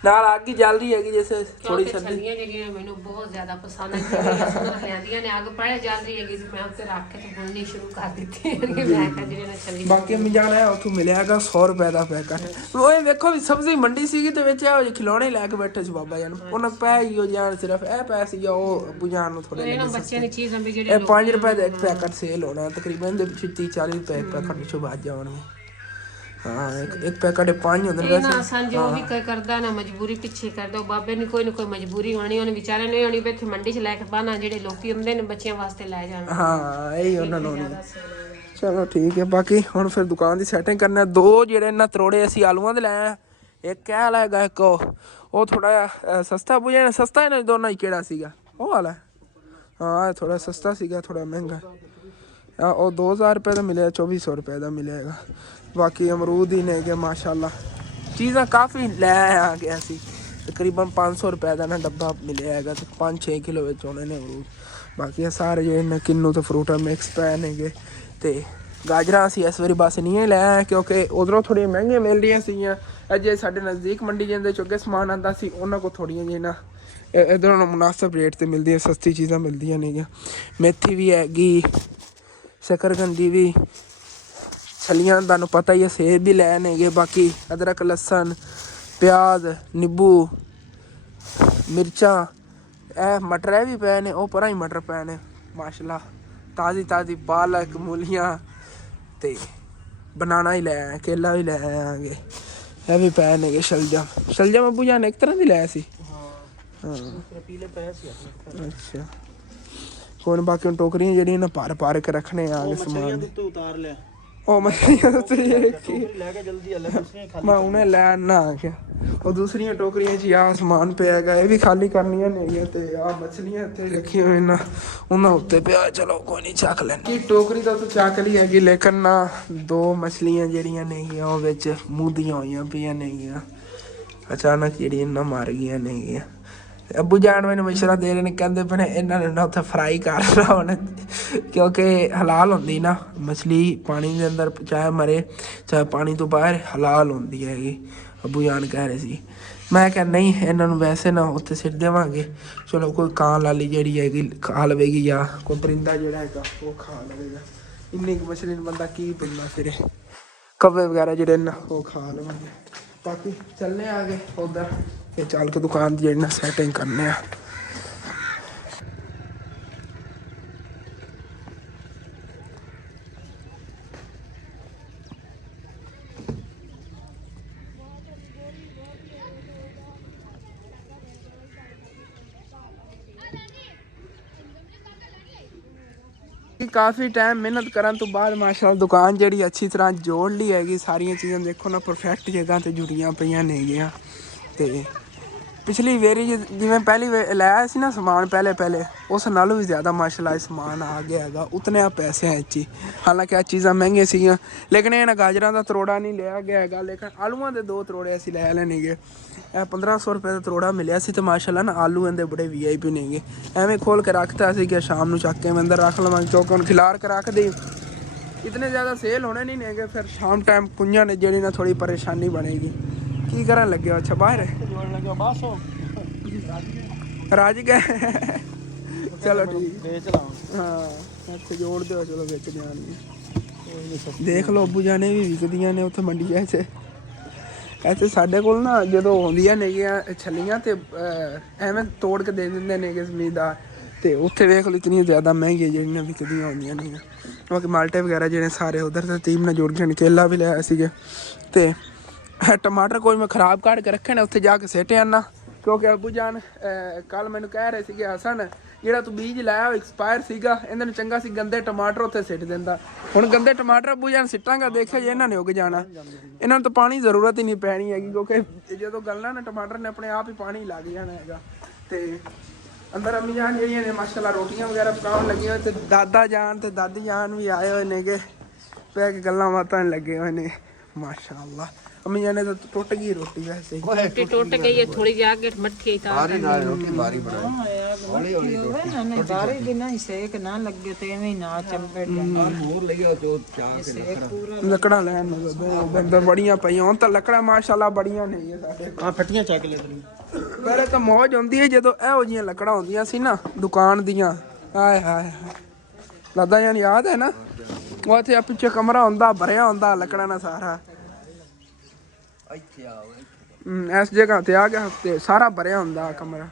ਨਾਲ ਅੱਗ ਹੀ ਜਲ ਰਹੀ ਹੈਗੀ ਜਿਵੇਂ ਥੋੜੀ ਸਰਦੀ। ਛਲੀਆਂ ਜਿਹੜੀਆਂ ਮੈਨੂੰ ਬਹੁਤ ਜ਼ਿਆਦਾ ਪਸੰਦ ਹੈ, ਜਿਹੜੀਆਂ ਸੁਣਨ ਲੈਂਦੀਆਂ ਨੇ ਅੱਗ ਪੜੇ ਜਲ ਰਹੀ ਹੈਗੀ ਸੀ, ਮੈਂ ਉੱਤੇ ਰੱਖ ਕੇ ਤੇ ਬੁੰਨਣੀ ਸ਼ੁਰੂ ਕਰ ਦਿੱਤੀ ਹੈ। ਮੈਂ ਕਿਹਾ ਜਿਹੜੇ ਨੇ ਛਲੀ ਬਾਕੀ ਮੈਂ ਜਾਣਾ ਹੈ ਉੱਥੋਂ ਮਿਲਿਆਗਾ 100 ਰੁਪਏ ਦਾ ਪੈਕਟ। ਉਹ ਵੇਖੋ ਵੀ ਸਬਜ਼ੀ ਮੰਡੀ ਸੀਗੀ ਤੇ ਵਿੱਚ ਇਹੋ ਜਿਹੇ ਖਿਲੌਣੇ ਲੈ ਕੇ ਬੈਠੇ ਸੀ ਬਾਬਾ ਜਾਨ। ਉਹਨਾਂ ਪੈ ਹੀ ਹੋ ਜਾਣ ਸਿਰਫ ਇਹ ਪੈ ਸੀ ਉਹ ਅੱਬੂ ਜਾਨ ਨੂੰ ਥੋੜੇ ਇਹਨਾਂ ਬੱਚਿਆਂ ਦੀ ਚੀਜ਼ ਹੁੰਦੀ ਜਿਹੜੀ ਇਹ 5 ਰੁਪਏ ਦਾ ਇੱਕ ਪੈਕਟ ਸੇਲ ਹੋਣਾ ਤਕਰੀਬਨ ਦੇ 30-40 ਰੁਪਏ ਪੈਕਟ ਵਿੱਚੋਂ ਬਚ ਜਾਣਗੇ। ਹਾਂ ਇੱਕ ਪੈਕਟ 5 ਹੁੰਦੇ ਨੇ ਨਾ ਸੰਜੋ ਵੀ ਕੋਈ ਕਰਦਾ ਨਾ ਮਜਬੂਰੀ ਪਿੱਛੇ ਕਰਦਾ। ਬਾਬੇ ਨੇ ਕੋਈ ਨਾ ਕੋਈ ਮਜਬੂਰੀ ਹੋਣੀ, ਉਹਨੇ ਵਿਚਾਰੇ ਨੇ ਹੋਣੀ ਵੀ ਇੱਥੇ ਮੰਡੀ 'ਚ ਲੈ ਕੇ ਪਾਣਾ, ਜਿਹੜੇ ਲੋਕੀ ਹੁੰਦੇ ਨੇ ਬੱਚਿਆਂ ਵਾਸਤੇ ਲੈ ਜਾਣ। ਹਾਂ ਇਹੀ ਉਹਨਾਂ ਨੂੰ ਚਲੋ ਠੀਕ ਹੈ। ਬਾਕੀ ਹੁਣ ਫਿਰ ਦੁਕਾਨ ਦੀ ਸੈਟਿੰਗ ਕਰਨਾ। 2 ਜਿਹੜੇ ਇਹਨਾਂ ਤਰੋੜੇ ਅਸੀਂ ਆਲੂਆਂ ਦੇ ਲੈ ਆਏ, ਇੱਕ ਇਹ ਵਾਲਾ ਹੈਗਾ, ਇੱਕ ਉਹ ਥੋੜਾ ਜਿਹਾ ਸਸਤਾ ਬੁਝਿਆ ਸਸਤਾ ਇਹਨਾਂ ਦੋਨਾਂ ਹੀ ਕਿਹੜਾ ਸੀਗਾ ਉਹ ਵਾਲਾ। ਹਾਂ ਥੋੜਾ ਸਸਤਾ ਸੀਗਾ ਥੋੜਾ ਮਹਿੰਗਾ। ਉਹ 2000 ਰੁਪਏ ਦਾ ਮਿਲਿਆ, 2400 ਰੁਪਏ ਦਾ ਮਿਲਿਆਗਾ। ਬਾਕੀ ਅਮਰੂਦ ਹੀ ਨੇ ਕਿ ਮਾਸ਼ਾਅੱਲਾ ਚੀਜ਼ਾਂ ਕਾਫੀ ਲੈ ਆ ਗਿਆ ਸੀ। ਤਕਰੀਬਨ 500 ਰੁਪਏ ਦਾ ਨਾ ਡੱਬਾ ਮਿਲਿਆ ਹੈਗਾ ਤੇ 5-6 ਕਿਲੋ ਵਿੱਚ ਹੋਣੇ ਨੇ ਅਮਰੂਦ। ਬਾਕੀ ਸਾਰੇ ਜਿਹੜੇ ਕਿੰਨੂ ਤੇ ਫਰੂਟ ਮਿਕਸ ਪੈ ਨੇਗੇ। ਤੇ ਗਾਜਰਾਂ ਅਸੀਂ ਇਸ ਵਾਰੀ ਬਸ ਨਹੀਂ ਲੈ ਆਏ ਕਿਉਂਕਿ ਉਧਰੋਂ ਥੋੜ੍ਹੀਆਂ ਮਹਿੰਗੀਆਂ ਮਿਲ ਰਹੀਆਂ ਸੀਗੀਆਂ। ਅਜੇ ਸਾਡੇ ਨਜ਼ਦੀਕ ਮੰਡੀ ਜਾਂਦੇ ਚੁੱਕੇ ਸਮਾਨ ਆਉਂਦਾ ਸੀ ਉਹਨਾਂ ਕੋਲ ਥੋੜ੍ਹੀਆਂ ਜਿਹੀਆਂ ਨਾ ਇੱਧਰੋਂ ਮੁਨਾਸਬ ਰੇਟ 'ਤੇ ਮਿਲਦੀਆਂ, ਸਸਤੀ ਚੀਜ਼ਾਂ ਮਿਲਦੀਆਂ ਨੇਗੀਆਂ। ਮੇਥੀ ਵੀ ਹੈਗੀ, ਸ਼ਕਰਕੰਦੀ ਵੀ, ਛਲੀਆਂ ਤੁਹਾਨੂੰ ਪਤਾ ਹੀ ਹੈ, ਸੇਬ ਵੀ ਲੈ ਨੇਗੇ। ਬਾਕੀ ਅਦਰਕ, ਲਸਣ, ਪਿਆਜ਼, ਨਿੰਬੂ, ਮਿਰਚਾਂ, ਇਹ ਮਟਰ ਇਹ ਵੀ ਪਏ ਨੇ, ਉਹ ਪਰਾਂ ਹੀ ਮਟਰ ਪਏ ਨੇ ਮਾਸ਼ਾਅੱਲਾ। ਤਾਜ਼ੀ ਪਾਲਕ, ਮੂਲੀਆਂ ਤੇ ਬਨਾਨਾ ਹੀ ਲੈ ਆਏ, ਕੇਲਾ ਵੀ ਲੈ ਆਵਾਂਗੇ। ਇਹ ਵੀ ਪਏ ਨੇਗੇ ਸ਼ਲਜਮ ਅੱਬੂ ਜਾਨ ਇੱਕ ਤਰ੍ਹਾਂ ਦੀ ਲੈ ਸੀ। ਹਾਂ ਪੀਲੇ ਪਏ ਸੀ ਅੱਛਾ ਹੁਣ ਬਾਕੀ ਹੁਣ ਟੋਕਰੀਆਂ ਜਿਹੜੀਆਂ ਨਾ ਭਰ ਕੇ ਰੱਖਣੇ ਆ ਸਮਾਨ ਉਤਾਰ ਲਿਆ। ਉਹ ਮਛਲੀਆਂ ਲੈ ਕੇ ਜਲਦੀ ਮੈਂ ਉਹਨੇ ਲੈਣ ਨਾ ਆ ਗਿਆ। ਉਹ ਦੂਸਰੀਆਂ ਟੋਕਰੀਆਂ 'ਚ ਆਹ ਸਮਾਨ ਪਿਆ ਹੈਗਾ, ਇਹ ਵੀ ਖਾਲੀ ਕਰਨੀਆਂ ਨੇਗੀਆਂ ਤੇ ਆਹ ਮਛਲੀਆਂ ਇੱਥੇ ਰੱਖੀਆਂ ਹੋਈਆਂ ਨਾ ਉਹਨਾਂ ਉੱਤੇ ਪਿਆ। ਚਲੋ ਕੋਈ ਨਹੀਂ ਚੱਕ ਲੈਣ ਕੀ ਟੋਕਰੀ ਤਾਂ ਉੱਥੇ ਚੱਕ ਲਈ ਹੈਗੀ, ਲੇਕਿਨ ਨਾ 2 ਮਛਲੀਆਂ ਜਿਹੜੀਆਂ ਨੇਗੀਆਂ ਉਹ ਵਿੱਚ ਮੂੰਹਦੀਆਂ ਹੋਈਆਂ ਪਈਆਂ ਨੇਗੀਆਂ। ਅਚਾਨਕ ਜਿਹੜੀਆਂ ਨਾ ਮਰ ਗਈਆਂ ਨੇਗੀਆਂ। ਅੱਬੂ ਜਾਨ ਮੈਨੂੰ ਮਸ਼ਵਰਾ ਦੇ ਰਹੇ ਨੇ, ਕਹਿੰਦੇ ਪਏ ਨੇ ਇਹਨਾਂ ਨੂੰ ਨਾ ਉੱਥੇ ਫਰਾਈ ਕਰ ਲਾ ਹੁਣ ਕਿਉਂਕਿ ਹਲਾਲ ਹੁੰਦੀ ਨਾ ਮਛਲੀ ਪਾਣੀ ਦੇ ਅੰਦਰ, ਚਾਹੇ ਮਰੇ ਚਾਹੇ ਪਾਣੀ ਤੋਂ ਬਾਹਰ ਹਲਾਲ ਹੁੰਦੀ ਹੈਗੀ। ਅੱਬੂ ਜਾਨ ਕਹਿ ਰਹੇ ਸੀ। ਮੈਂ ਕਿਹਾ ਨਹੀਂ ਇਹਨਾਂ ਨੂੰ ਵੈਸੇ ਨਾ ਉੱਥੇ ਸਿੱਟ ਦੇਵਾਂਗੇ, ਚਲੋ ਕੋਈ ਕਾਂ ਲਾਲੀ ਜਿਹੜੀ ਹੈਗੀ ਖਾ ਲਵੇਗੀ ਜਾਂ ਕੋਈ ਪਰਿੰਦਾ ਜਿਹੜਾ ਹੈਗਾ ਉਹ ਖਾ ਲਵੇਗਾ। ਇੰਨੀ ਕੁ ਮਛਲੀ ਨੂੰ ਬੰਦਾ ਕੀ ਪਿੰਦਾ ਫਿਰੇ, ਕਵੇ ਵਗੈਰਾ ਜਿਹੜੇ ਨਾ ਉਹ ਖਾ ਲਵਾਂਗੇ। ਬਾਕੀ ਚੱਲਨੇ ਆ ਗਏ ਉੱਧਰ ਫਿਰ ਚੱਲ ਕੇ ਦੁਕਾਨ ਦੀ ਜਿਹੜੀ ਨਾ ਸੈਟਿੰਗ ਕਰਨੇ ਆ। ਕਾਫੀ ਟਾਈਮ ਮਿਹਨਤ ਕਰਨ ਤੋਂ ਬਾਅਦ ਮਾਸ਼ਾਅੱਲਾ ਦੁਕਾਨ ਜਿਹੜੀ ਅੱਛੀ ਤਰ੍ਹਾਂ ਜੋੜ ਲਈ ਹੈਗੀ। ਸਾਰੀਆਂ ਚੀਜ਼ਾਂ ਦੇਖੋ ਨਾ ਪਰਫੈਕਟ ਜਗ੍ਹਾ 'ਤੇ ਜੁੜੀਆਂ ਪਈਆਂ ਨੇਗੀਆਂ। ਤੇ ਪਿਛਲੀ ਵਾਰੀ ਜਿਵੇਂ ਪਹਿਲੀ ਲੈ ਆਇਆ ਸੀ ਨਾ ਸਮਾਨ ਪਹਿਲੇ ਉਸ ਨਾਲੋਂ ਵੀ ਜ਼ਿਆਦਾ ਮਾਸ਼ਾਅੱਲਾ ਸਮਾਨ ਆ ਗਿਆ ਹੈਗਾ ਉਤਨੇ ਪੈਸਿਆਂ 'ਚ ਹੀ। ਹਾਲਾਂਕਿ ਇਹ ਚੀਜ਼ਾਂ ਮਹਿੰਗੀਆਂ ਸੀਗੀਆਂ ਲੇਕਿਨ ਇਹਨਾਂ ਗਾਜਰਾਂ ਦਾ ਤਰੋੜਾ ਨਹੀਂ ਲਿਆ ਗਿਆ ਹੈਗਾ। ਲੇਕਿਨ ਆਲੂਆਂ ਦੇ 2 ਤਰੋੜੇ ਅਸੀਂ ਲੈ ਲੈਣਗੇ। ਇਹ 1500 ਰੁਪਏ ਦਾ ਤਰੋੜਾ ਮਿਲਿਆ ਸੀ ਤੇ ਮਾਸ਼ਾਅੱਲਾ ਨਾ ਆਲੂ ਇਹਦੇ ਬੜੇ VIP ਨੇਗੇ। ਐਵੇਂ ਖੋਲ ਕੇ ਰੱਖਤਾ ਸੀ ਕਿ ਸ਼ਾਮ ਨੂੰ ਚੱਕ ਕੇ ਮੈਂ ਅੰਦਰ ਰੱਖ ਲਵਾਂਗੇ ਕਿਉਂਕਿ ਹੁਣ ਖਿਲਾਰ ਕੇ ਰੱਖ ਦੇ ਇਤਨੇ ਜ਼ਿਆਦਾ ਸੇਲ ਹੋਣੇ ਨਹੀਂ ਨੇਗੇ। ਫਿਰ ਸ਼ਾਮ ਟਾਈਮ ਕੁੰਜਾਂ ਨੇ ਜਿਹੜੀ ਨਾ ਥੋੜੀ ਪਰੇਸ਼ਾਨੀ ਬਣੇਗੀ। ਕੀ ਕਰਨ ਲੱਗੇ ਹੋ? ਅੱਛਾ ਬਾਹਰ ਰਾਜ ਗਏ ਚਲੋ ਠੀਕ ਹਾਂ ਇੱਥੇ ਜੋੜ ਦਿਓ। ਚਲੋ ਵਿੱਚ ਜਾਣਗੇ ਦੇਖ ਲਓ ਅੱਬੂ ਜਾਨੇ ਵੀ ਵਿਕਦੀਆਂ ਨੇ ਉੱਥੇ ਮੰਡੀਆਂ 'ਚ। ਇੱਥੇ ਸਾਡੇ ਕੋਲ ਨਾ ਜਦੋਂ ਆਉਂਦੀਆਂ ਨੇਗੀਆਂ ਛੱਲੀਆਂ ਤੇ ਐਵੇਂ ਤੋੜ ਕੇ ਦੇ ਦਿੰਦੇ ਨੇਗੇ ਜ਼ਮੀਨਦਾਰ। ਤੇ ਉੱਥੇ ਵੇਖ ਲਓ ਇਤਨੀਆਂ ਜ਼ਿਆਦਾ ਮਹਿੰਗੀਆਂ ਜਿਹੜੀਆਂ ਵਿਕਦੀਆਂ ਹੁੰਦੀਆਂ ਨੇਗੀਆਂ। ਕਿਉਂਕਿ ਮਾਲਟੇ ਵਗੈਰਾ ਜਿਹੜੇ ਸਾਰੇ ਉਧਰ ਤੇ ਟੀਮ ਨਾਲ ਜੁੜ ਗਏ। ਕੇਲਾ ਵੀ ਲਿਆਇਆ ਸੀਗੇ ਤੇ ਟਮਾਟਰ ਕੋਈ ਮੈਂ ਖ਼ਰਾਬ ਕੱਢ ਕੇ ਰੱਖੇ ਨੇ ਉੱਥੇ ਜਾ ਕੇ ਸਿੱਟ ਆਉਣਾ ਕਿਉਂਕਿ ਅੱਬੂ ਜਾਨ ਕੱਲ ਮੈਨੂੰ ਕਹਿ ਰਹੇ ਸੀਗੇ ਹਸਨ ਜਿਹੜਾ ਤੂੰ ਬੀਜ ਲਾਇਆ ਉਹ ਐਕਸਪਾਇਰ ਸੀਗਾ, ਇਹਨਾਂ ਨੂੰ ਚੰਗਾ ਸੀ ਗੰਦੇ ਟਮਾਟਰ ਉੱਥੇ ਸਿੱਟ ਦਿੰਦਾ। ਹੁਣ ਗੰਦੇ ਟਮਾਟਰ ਅੱਬੂ ਜਾਨ ਸਿੱਟਾਂਗਾ ਦੇਖਿਆ ਜੇ ਇਹਨਾਂ ਨੇ ਉੱਗ ਜਾਣਾ। ਇਹਨਾਂ ਨੂੰ ਤਾਂ ਪਾਣੀ ਜ਼ਰੂਰਤ ਹੀ ਨਹੀਂ ਪੈਣੀ ਹੈਗੀ ਕਿਉਂਕਿ ਜਦੋਂ ਗਲਣਾ ਨਾ ਟਮਾਟਰ ਨੇ ਆਪਣੇ ਆਪ ਹੀ ਪਾਣੀ ਲੱਗ ਜਾਣਾ ਹੈਗਾ। ਤੇ ਅੰਦਰ ਅੰਮੀ ਜਾਨ ਜਿਹੜੀਆਂ ਨੇ ਮਾਸ਼ਾਅੱਲਾ ਰੋਟੀਆਂ ਵਗੈਰਾ ਪਕਾਉਣ ਲੱਗੀਆਂ ਤੇ ਦਾਦਾ ਜਾਨ ਤੇ ਦਾਦੀ ਜਾਨ ਵੀ ਆਏ ਹੋਏ ਨੇਗੇ ਪੈ ਕੇ ਗੱਲਾਂ ਬਾਤਾਂ ਲੱਗੇ ਹੋਏ ਨੇ ਮਾਸ਼ਾਅੱਲਾ। अम्मी जाने तो टूट गई रोटी वैसे रोटी टूट गई है थोड़ी जाके मट्ठी था बारी ना रोटी बारी बनाई हौली हौली रोटी बारे बिना ही सेक ना लगे ते एवें ही ना चंपे मोर लगे जो चाह के लकड़ा लकड़ा लैन अंदर बड़ियां पईयां हुण तां लकड़ा माशाल्लाह बड़ियां नहीं है साडे हां फटियां चक ले ਪਹਿਲੇ ਤਾਂ ਮੌਜ ਹੁੰਦੀ ਹੈ ਜਦੋਂ ਇਹੋ ਜਿਹੀਆਂ ਲੱਕੜਾਂ ਹੁੰਦੀਆਂ ਸੀ ਨਾ ਦੁਕਾਨ ਦੀਆਂ ਹਾਏ ਹਾਏ ਲੱਗਦਾ ਯਾਨੀ ਯਾਦ ਹੈ ਨਾ ਉਹ ਇੱਥੇ ਪਿੱਛੇ ਕਮਰਾ ਹੁੰਦਾ ਭਰਿਆ ਹੁੰਦਾ ਲੱਕੜਾਂ ਨਾਲ ਸਾਰਾ ਇੱਥੇ ਆਓ ਇਸ ਜਗ੍ਹਾ ਤੇ ਆ ਗਿਆ ਤੇ ਸਾਰਾ ਭਰਿਆ ਹੁੰਦਾ ਕਮਰਾ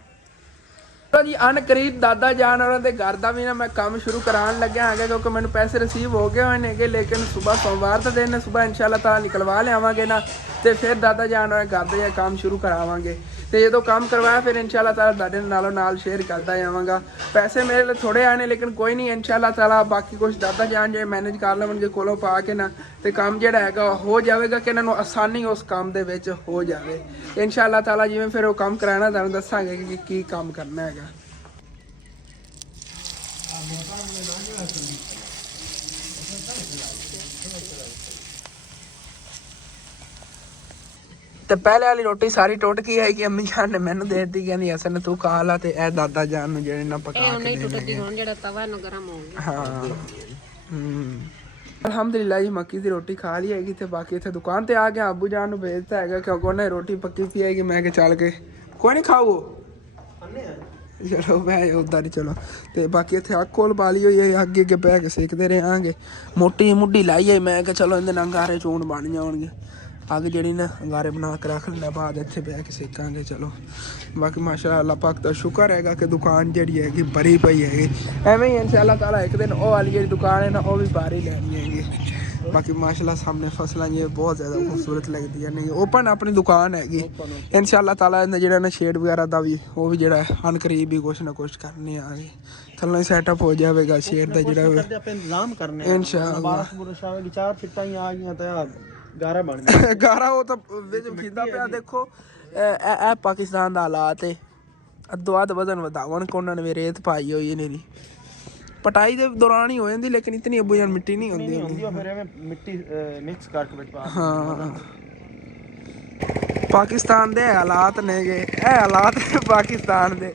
ਚਲੋ ਜੀ ਅਨਕਰੀਬ ਦਾਦਾ ਜਾਨ ਉਹਨਾਂ ਦੇ ਘਰ ਦਾ ਵੀ ਨਾ ਮੈਂ ਕੰਮ ਸ਼ੁਰੂ ਕਰਾਉਣ ਲੱਗਿਆ ਹੈਗਾ ਕਿਉਂਕਿ ਮੈਨੂੰ ਪੈਸੇ ਰਿਸੀਵ ਹੋ ਗਏ ਹੋਏ ਨੇਗੇ ਲੇਕਿਨ ਸਵੇਰ ਸੋਮਵਾਰ ਦਾ ਦਿਨ ਸਵੇਰ ਇਨਸ਼ਾਅੱਲਾ ਤਾਲਾ ਨਿਕਲਵਾ ਲਿਆਵਾਂਗੇ ਨਾ ਤੇ ਫਿਰ ਦਾਦਾ ਜਾਨ ਉਹਨਾਂ ਘਰ ਦਾ ਕੰਮ ਸ਼ੁਰੂ ਕਰਾਵਾਂਗੇ ਤੇ ਜਦੋਂ ਕੰਮ ਕਰਵਾਇਆ ਫਿਰ ਇਨਸ਼ਾਅੱਲਾ ਤਾਲਾ ਤੁਹਾਡੇ ਨਾਲੋਂ ਨਾਲ ਸ਼ੇਅਰ ਕਰਦਾ ਜਾਵਾਂਗਾ ਪੈਸੇ ਮੇਰੇ ਲਈ ਥੋੜੇ ਆਏ ਨੇ ਲੇਕਿਨ ਕੋਈ ਨਹੀਂ ਇਨਸ਼ਾਅੱਲਾ ਤਾਲਾ ਬਾਕੀ ਕੁਝ ਦਾਦਾ ਜਾਨ ਜੇ ਮੈਨੇਜ ਕਰ ਲਵਣਗੇ ਕੋਲੋਂ ਪਾ ਕੇ ਨਾ ਤੇ ਕੰਮ ਜਿਹੜਾ ਹੈਗਾ ਹੋ ਜਾਵੇਗਾ ਕਿ ਇਹਨਾਂ ਨੂੰ ਆਸਾਨੀ ਉਸ ਕੰਮ ਦੇ ਵਿੱਚ ਹੋ ਜਾਵੇ ਇਨਸ਼ਾਅੱਲਾ ਤਾਲਾ ਜਿਵੇਂ ਫਿਰ ਉਹ ਕੰਮ ਕਰਾਣਾ ਤੁਹਾਨੂੰ ਦੱਸਾਂਗੇ ਕਿ ਕੀ ਕੰਮ ਕਰਨਾ ਹੈਗਾ ਤੇ ਪਹਿਲੇ ਵਾਲੀ ਰੋਟੀ ਸਾਰੀ ਟੁੱਟ ਗਈ ਹੈ ਕਿ ਅੰਮੀ ਜਾਨ ਨੇ ਮੈਨੂੰ ਦੇ ਦਿੱਤੀ ਕਹਿੰਦੀ ਅਸਲ ਤੂੰ ਖਾ ਲਾ ਤੇ ਇਹ ਦਾਦਾ ਜਾਨ ਨੂੰ ਜਿਹੜੇ ਨਾ ਪਕਾ ਕੇ ਨਹੀਂ ਟੁੱਟਦੀ ਹੁਣ ਜਿਹੜਾ ਤਵਾ ਨੂੰ ਗਰਮ ਹੋ ਗਿਆ ਹਾਂ ਅਲਹਮਦੁਲਿਲਾ ਜੀ ਮੱਕੀ ਦੀ ਰੋਟੀ ਖਾ ਲਈ ਹੈਗੀ ਤੇ ਬਾਕੀ ਇੱਥੇ ਦੁਕਾਨ ਤੇ ਆ ਗਿਆ ਅੱਬੂ ਜਾਨ ਨੂੰ ਭੇਜਤਾ ਹੈਗਾ ਕਿਉਂਕਿ ਉਹਨੇ ਰੋਟੀ ਪੱਕੀ ਪਈ ਹੈਗੀ ਮੈਂ ਕਿ ਚੱਲ ਕੇ ਕੋਈ ਨਹੀਂ ਖਾਓ ਚਲੋ ਮੈਂ ਉਧਰ ਹੀ ਚਲੋ ਤੇ ਬਾਕੀ ਇੱਥੇ ਅੱਗ ਕੋਲ ਬਾਲੀ ਹੋਈ ਹੈ ਅੱਗੇ ਅੱਗੇ ਬਹਿ ਕੇ ਸੇਕਦੇ ਰਹਾਂਗੇ ਮੋਟੀ ਮੁੱਢੀ ਲਾਈ ਹੈ ਮੈਂ ਕਿ ਚਲੋ ਇਹਦੇ ਨਾਲ ਅੰਗਾਰੇ ਚੋਣ ਬਣ ਜਾਣਗੇ ਅੱਗ ਜਿਹੜੀ ਨਾ ਅੰਗਾਰੇ ਬਣਾ ਕੇ ਰੱਖ ਲੈਣਾ ਬਾਅਦ ਇੱਥੇ ਬਹਿ ਕੇ ਸੇਕਾਂਗੇ ਚਲੋ ਬਾਕੀ ਮਾਸ਼ਾਅੱਲਾ ਅੱਲਾਹ ਪਾਕ ਦਾ ਸ਼ੁਕਰ ਹੈਗਾ ਕਿ ਦੁਕਾਨ ਜਿਹੜੀ ਹੈਗੀ ਭਰੀ ਪਈ ਹੈਗੀ ਐਵੇਂ ਹੀ ਇਨਸ਼ਾਅੱਲਾ ਤਾਲਾ ਇੱਕ ਦਿਨ ਉਹ ਵਾਲੀ ਜਿਹੜੀ ਦੁਕਾਨ ਹੈ ਨਾ ਉਹ ਵੀ ਬਾਹਰ ਹੀ ਲੈਣੀ ਹੈਗੀ बाकी माशाल्लाह सामने फसलें ये बहुत ज़्यादा खूबसूरत लगती है नहीं ओपन अपनी दुकान हैगी इंशाअल्लाह ताला जेड़ा ना शेड वगैरह का भी वो भी जेड़ा अनकरीब ही कुछ ना कुछ करने आगे थल्लों ही सैटअप हो जाएगा शेड का जेड़ा इंतजाम करने इंशाअल्लाह बारिश बुरिश आवेगी चार छिट्टां ही आ गईयां ते गारा बन गया गारा वो तो विच खिंदा पिया देखो ए पाकिस्तान दा हालात है अद्धो अध वजन वधावन को उन्होंने भी रेत पाई हुई है नीरी पटाई के दौरान ही हो जाती लेकिन इतनी अबू जान मिट्टी नहीं होती फिर एवें मिट्टी मिक्स करके विच पा हाँ पाकिस्तान दे हालात ने गे ए हालात पाकिस्तान दे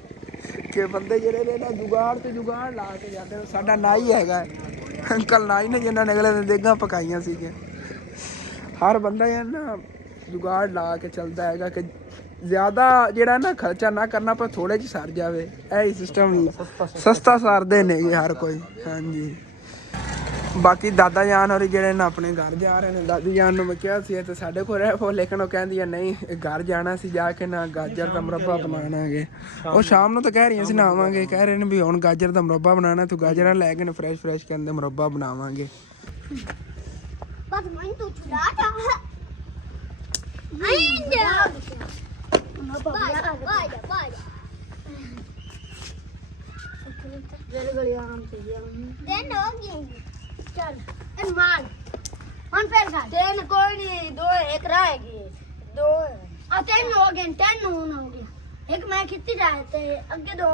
कि बंदे जेड़े ने ना जुगाड़ ते जुगाड़ ला के जाते साडा नाई हैगा अंकल नाई ने जिन्हां ने अगले दिन देगां पकाइयां सीगे हर बंदा यार ना जुगाड़ ला के चलता हैगा कि ज्यादा जेड़ा ना खर्चा ना करना पर थोड़े च सर जावे ए सिस्टम सस्ता सरदे ने हर कोई हाँ जी बाकी दादा जान और जेड़े ना अपने घर जा रहे हैं दादी जान मैं क्या सी ते साडे को रह पो लेकिन वो कहंदी है नहीं घर जाना सी जाके ना गाजर का मुरब्बा बनाना है वो शाम ਨੂੰ तो कह रही सी ना आवांगे कह रहे ने भी हुण गाजर का मुरब्बा बनाना तो गाजर ले के फ्रेश फ्रेश के अंदर मुरब्बा बनावांगे बस मैं तो छुड़ा था आइंदा बाय जल्दी गली आराम से दिन हो गई चल ए मार हम फिर खा दिन कोई नहीं दो एक रहेगी दो आ तीन हो गए तीन हो गया एक मैं कितनी जाए थे अगे दो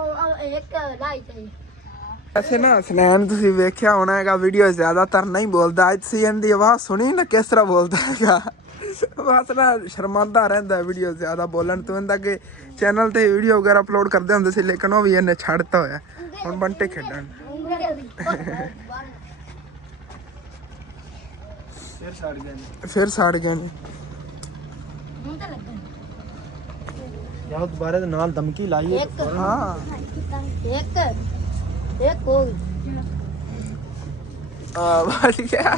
एक लाई थे ऐसे ना सनैन तुसी वेख्या होना हैगा वीडियो ज्यादातर नहीं बोलता आज सी दी आवाज सुनी ना किस तरह बोलता हैगा बस ना शर्मांदा रहता है वीडियो ज्यादा बोलन तो इंदा के चैनल ते वीडियो वगैरह अपलोड करते होंगे सी लेकिन वो भी इन्हें छड़ता होया हुण बंटे खेडन फिर सड़ गए यार दोबारा तो नाल धमकी लाई है हां एक हो बस क्या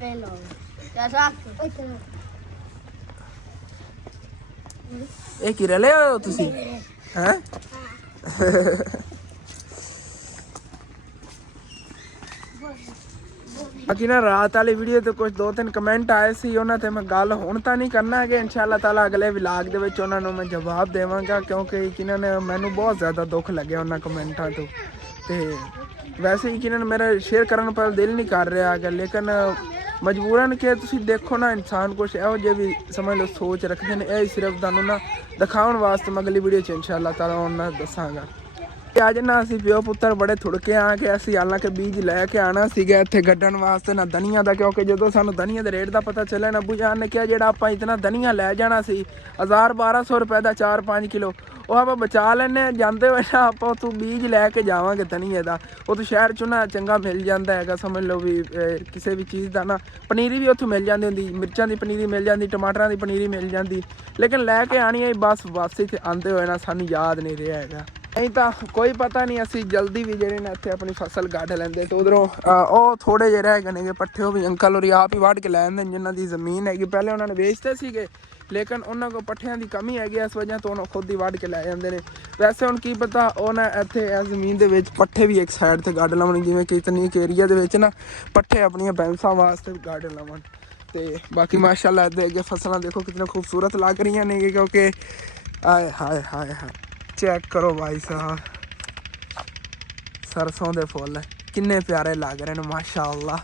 पहलो कैसा ਇਹ ਕੀ ਰਲੇ ਹੋ ਤੁਸੀਂ ਹੈ ਬਾਕੀ ਨਾ ਰਾਤ ਵਾਲੀ ਵੀਡੀਓ ਤੇ ਕੁਝ ਦੋ ਤਿੰਨ ਕਮੈਂਟ ਆਏ ਸੀ ਉਹਨਾਂ ਤੇ ਮੈਂ ਗੱਲ ਹੁਣ ਤਾਂ ਨਹੀਂ ਕਰਨਾ ਹੈਗਾ ਇਨਸ਼ਾਅੱਲਾ ਤਾਲਾ ਅਗਲੇ ਵਲੌਗ ਦੇ ਵਿੱਚ ਉਹਨਾਂ ਨੂੰ ਮੈਂ ਜਵਾਬ ਦੇਵਾਂਗਾ ਕਿਉਂਕਿ ਕਿਨਾਂ ਨੇ ਮੈਨੂੰ ਬਹੁਤ ਜ਼ਿਆਦਾ ਦੁੱਖ ਲੱਗਿਆ ਉਹਨਾਂ ਕਮੈਂਟਾਂ ਤੋਂ ਤੇ ਵੈਸੇ ਹੀ ਕਿਨਾਂ ਨੇ ਮੇਰਾ ਸ਼ੇਅਰ ਕਰਨ ਪਰ ਦਿਲ ਨਹੀਂ ਕਰ ਰਿਹਾ ਹੈਗਾ ਲੇਕਿਨ ਮਜਬੂਰਨ ਕਿ ਤੁਸੀਂ ਦੇਖੋ ਨਾ ਇਨਸਾਨ ਕੁਛ ਇਹੋ ਜਿਹੇ ਵੀ ਸਮਝ ਲਓ ਸੋਚ ਰੱਖਦੇ ਨੇ ਇਹ ਸਿਰਫ ਤੁਹਾਨੂੰ ਨਾ ਦਿਖਾਉਣ ਵਾਸਤੇ ਮੈਂ ਅਗਲੀ ਵੀਡੀਓ 'ਚ ਇਨਸ਼ਾਅੱਲਾ ਤਾਲਾ ਉਹਨਾਂ ਦੱਸਾਂਗਾ ਤੇ ਅੱਜ ਨਾ ਅਸੀਂ ਪਿਓ ਪੁੱਤਰ ਬੜੇ ਥੁੜਕੇ ਆ ਕੇ ਅਸੀਂ ਹਾਲਾਂਕਿ ਬੀਜ ਲੈ ਕੇ ਆਣਾ ਸੀਗਾ ਇੱਥੇ ਗੱਡਣ ਵਾਸਤੇ ਨਾ ਧਨੀਆ ਦਾ, ਕਿਉਂਕਿ ਜਦੋਂ ਸਾਨੂੰ ਧਨੀਆ ਦੇ ਰੇਟ ਦਾ ਪਤਾ ਚੱਲਿਆ ਨਾ ਅੱਬੂ ਜਾਨ ਨੇ ਕਿਹਾ ਜਿਹੜਾ ਆਪਾਂ ਇਤਨਾ ਧਨੀਆ ਲੈ ਜਾਣਾ ਸੀ 1000-1200 ਰੁਪਏ ਦਾ 4-5 ਕਿਲੋ, ਉਹ ਆਪਾਂ ਬਚਾ ਲੈਣੇ ਜਾਂਦੇ ਹੋਏ ਨਾ ਆਪਾਂ ਉੱਥੋਂ ਬੀਜ ਲੈ ਕੇ ਜਾਵਾਂਗੇ ਧਨੀਏ ਦਾ। ਉੱਥੋਂ ਸ਼ਹਿਰ 'ਚੋਂ ਨਾ ਚੰਗਾ ਮਿਲ ਜਾਂਦਾ ਹੈਗਾ, ਸਮਝ ਲਓ ਵੀ ਕਿਸੇ ਵੀ ਚੀਜ਼ ਦਾ ਨਾ ਪਨੀਰੀ ਵੀ ਉੱਥੋਂ ਮਿਲ ਜਾਂਦੀ ਹੁੰਦੀ, ਮਿਰਚਾਂ ਦੀ ਪਨੀਰੀ ਮਿਲ ਜਾਂਦੀ, ਟਮਾਟਰਾਂ ਦੀ ਪਨੀਰੀ ਮਿਲ ਜਾਂਦੀ, ਲੇਕਿਨ ਲੈ ਕੇ ਆਣੀ ਹੈ ਬਸ ਵਾਪਸੀ 'ਤੇ ਆਉਂਦੇ ਹੋਏ ਨਾ ਸਾਨੂੰ ਯਾਦ ਨਹੀਂ ਰਿਹਾ ਹੈਗਾ। ਨਹੀਂ ਤਾਂ ਕੋਈ ਪਤਾ ਨਹੀਂ ਅਸੀਂ ਜਲਦੀ ਵੀ ਜਿਹੜੇ ਨੇ ਇੱਥੇ ਆਪਣੀ ਫਸਲ ਕੱਢ ਲੈਂਦੇ। ਤੇ ਉਧਰੋਂ ਉਹ ਥੋੜੇ ਜਿਹੇ ਰਹਿ ਗਏ ਨੇ ਪੱਠੇ, ਉਹ ਵੀ ਅੰਕਲ ਹੋਰੀ ਆਪ ਹੀ ਵੱਢ ਕੇ ਲੈ ਆਉਂਦੇ ਜਿਨ੍ਹਾਂ ਦੀ ਜ਼ਮੀਨ ਹੈਗੀ। ਪਹਿਲੇ ਉਹਨਾਂ ਨੇ ਵੇਚਦੇ ਸੀਗੇ ਲੇਕਿਨ ਉਹਨਾਂ ਕੋਲ ਪੱਠਿਆਂ ਦੀ ਕਮੀ ਹੈਗੀ, ਇਸ ਵਜ੍ਹਾ ਤੋਂ ਉਹ ਖੁਦ ਹੀ ਵੱਢ ਕੇ ਲੈ ਜਾਂਦੇ ਨੇ। ਵੈਸੇ ਹੁਣ ਕੀ ਪਤਾ ਉਹ ਨਾ ਇੱਥੇ ਇਸ ਜ਼ਮੀਨ ਦੇ ਵਿੱਚ ਪੱਠੇ ਵੀ ਇੱਕ ਸਾਈਡ 'ਤੇ ਕੱਢ ਲਵਣ, ਜਿਵੇਂ ਕਿ ਇਤਨੀ ਏਰੀਆ ਦੇ ਵਿੱਚ ਨਾ ਪੱਠੇ ਆਪਣੀਆਂ ਬੈਂਸਾਂ ਵਾਸਤੇ ਕੱਢ ਲਵਣ। ਤੇ ਬਾਕੀ ਮਾਸ਼ਾਅੱਲਾ ਦੇ ਅੱਗੇ ਫਸਲਾਂ ਦੇਖੋ ਕਿਤਨੀ ਖੂਬਸੂਰਤ ਲੱਗ ਰਹੀਆਂ ਨੇ, ਕਿਉਂਕਿ ਆਏ ਹਾਏ ਹਾਏ ਹਾਏ ਚੈੱਕ ਕਰੋ ਭਾਈ ਸਾਹਿਬ, ਸਰਸੋਂ ਦੇ ਫੁੱਲ ਕਿੰਨੇ ਪਿਆਰੇ ਲੱਗ ਰਹੇ ਨੇ ਮਾਸ਼ਾਅੱਲਾ।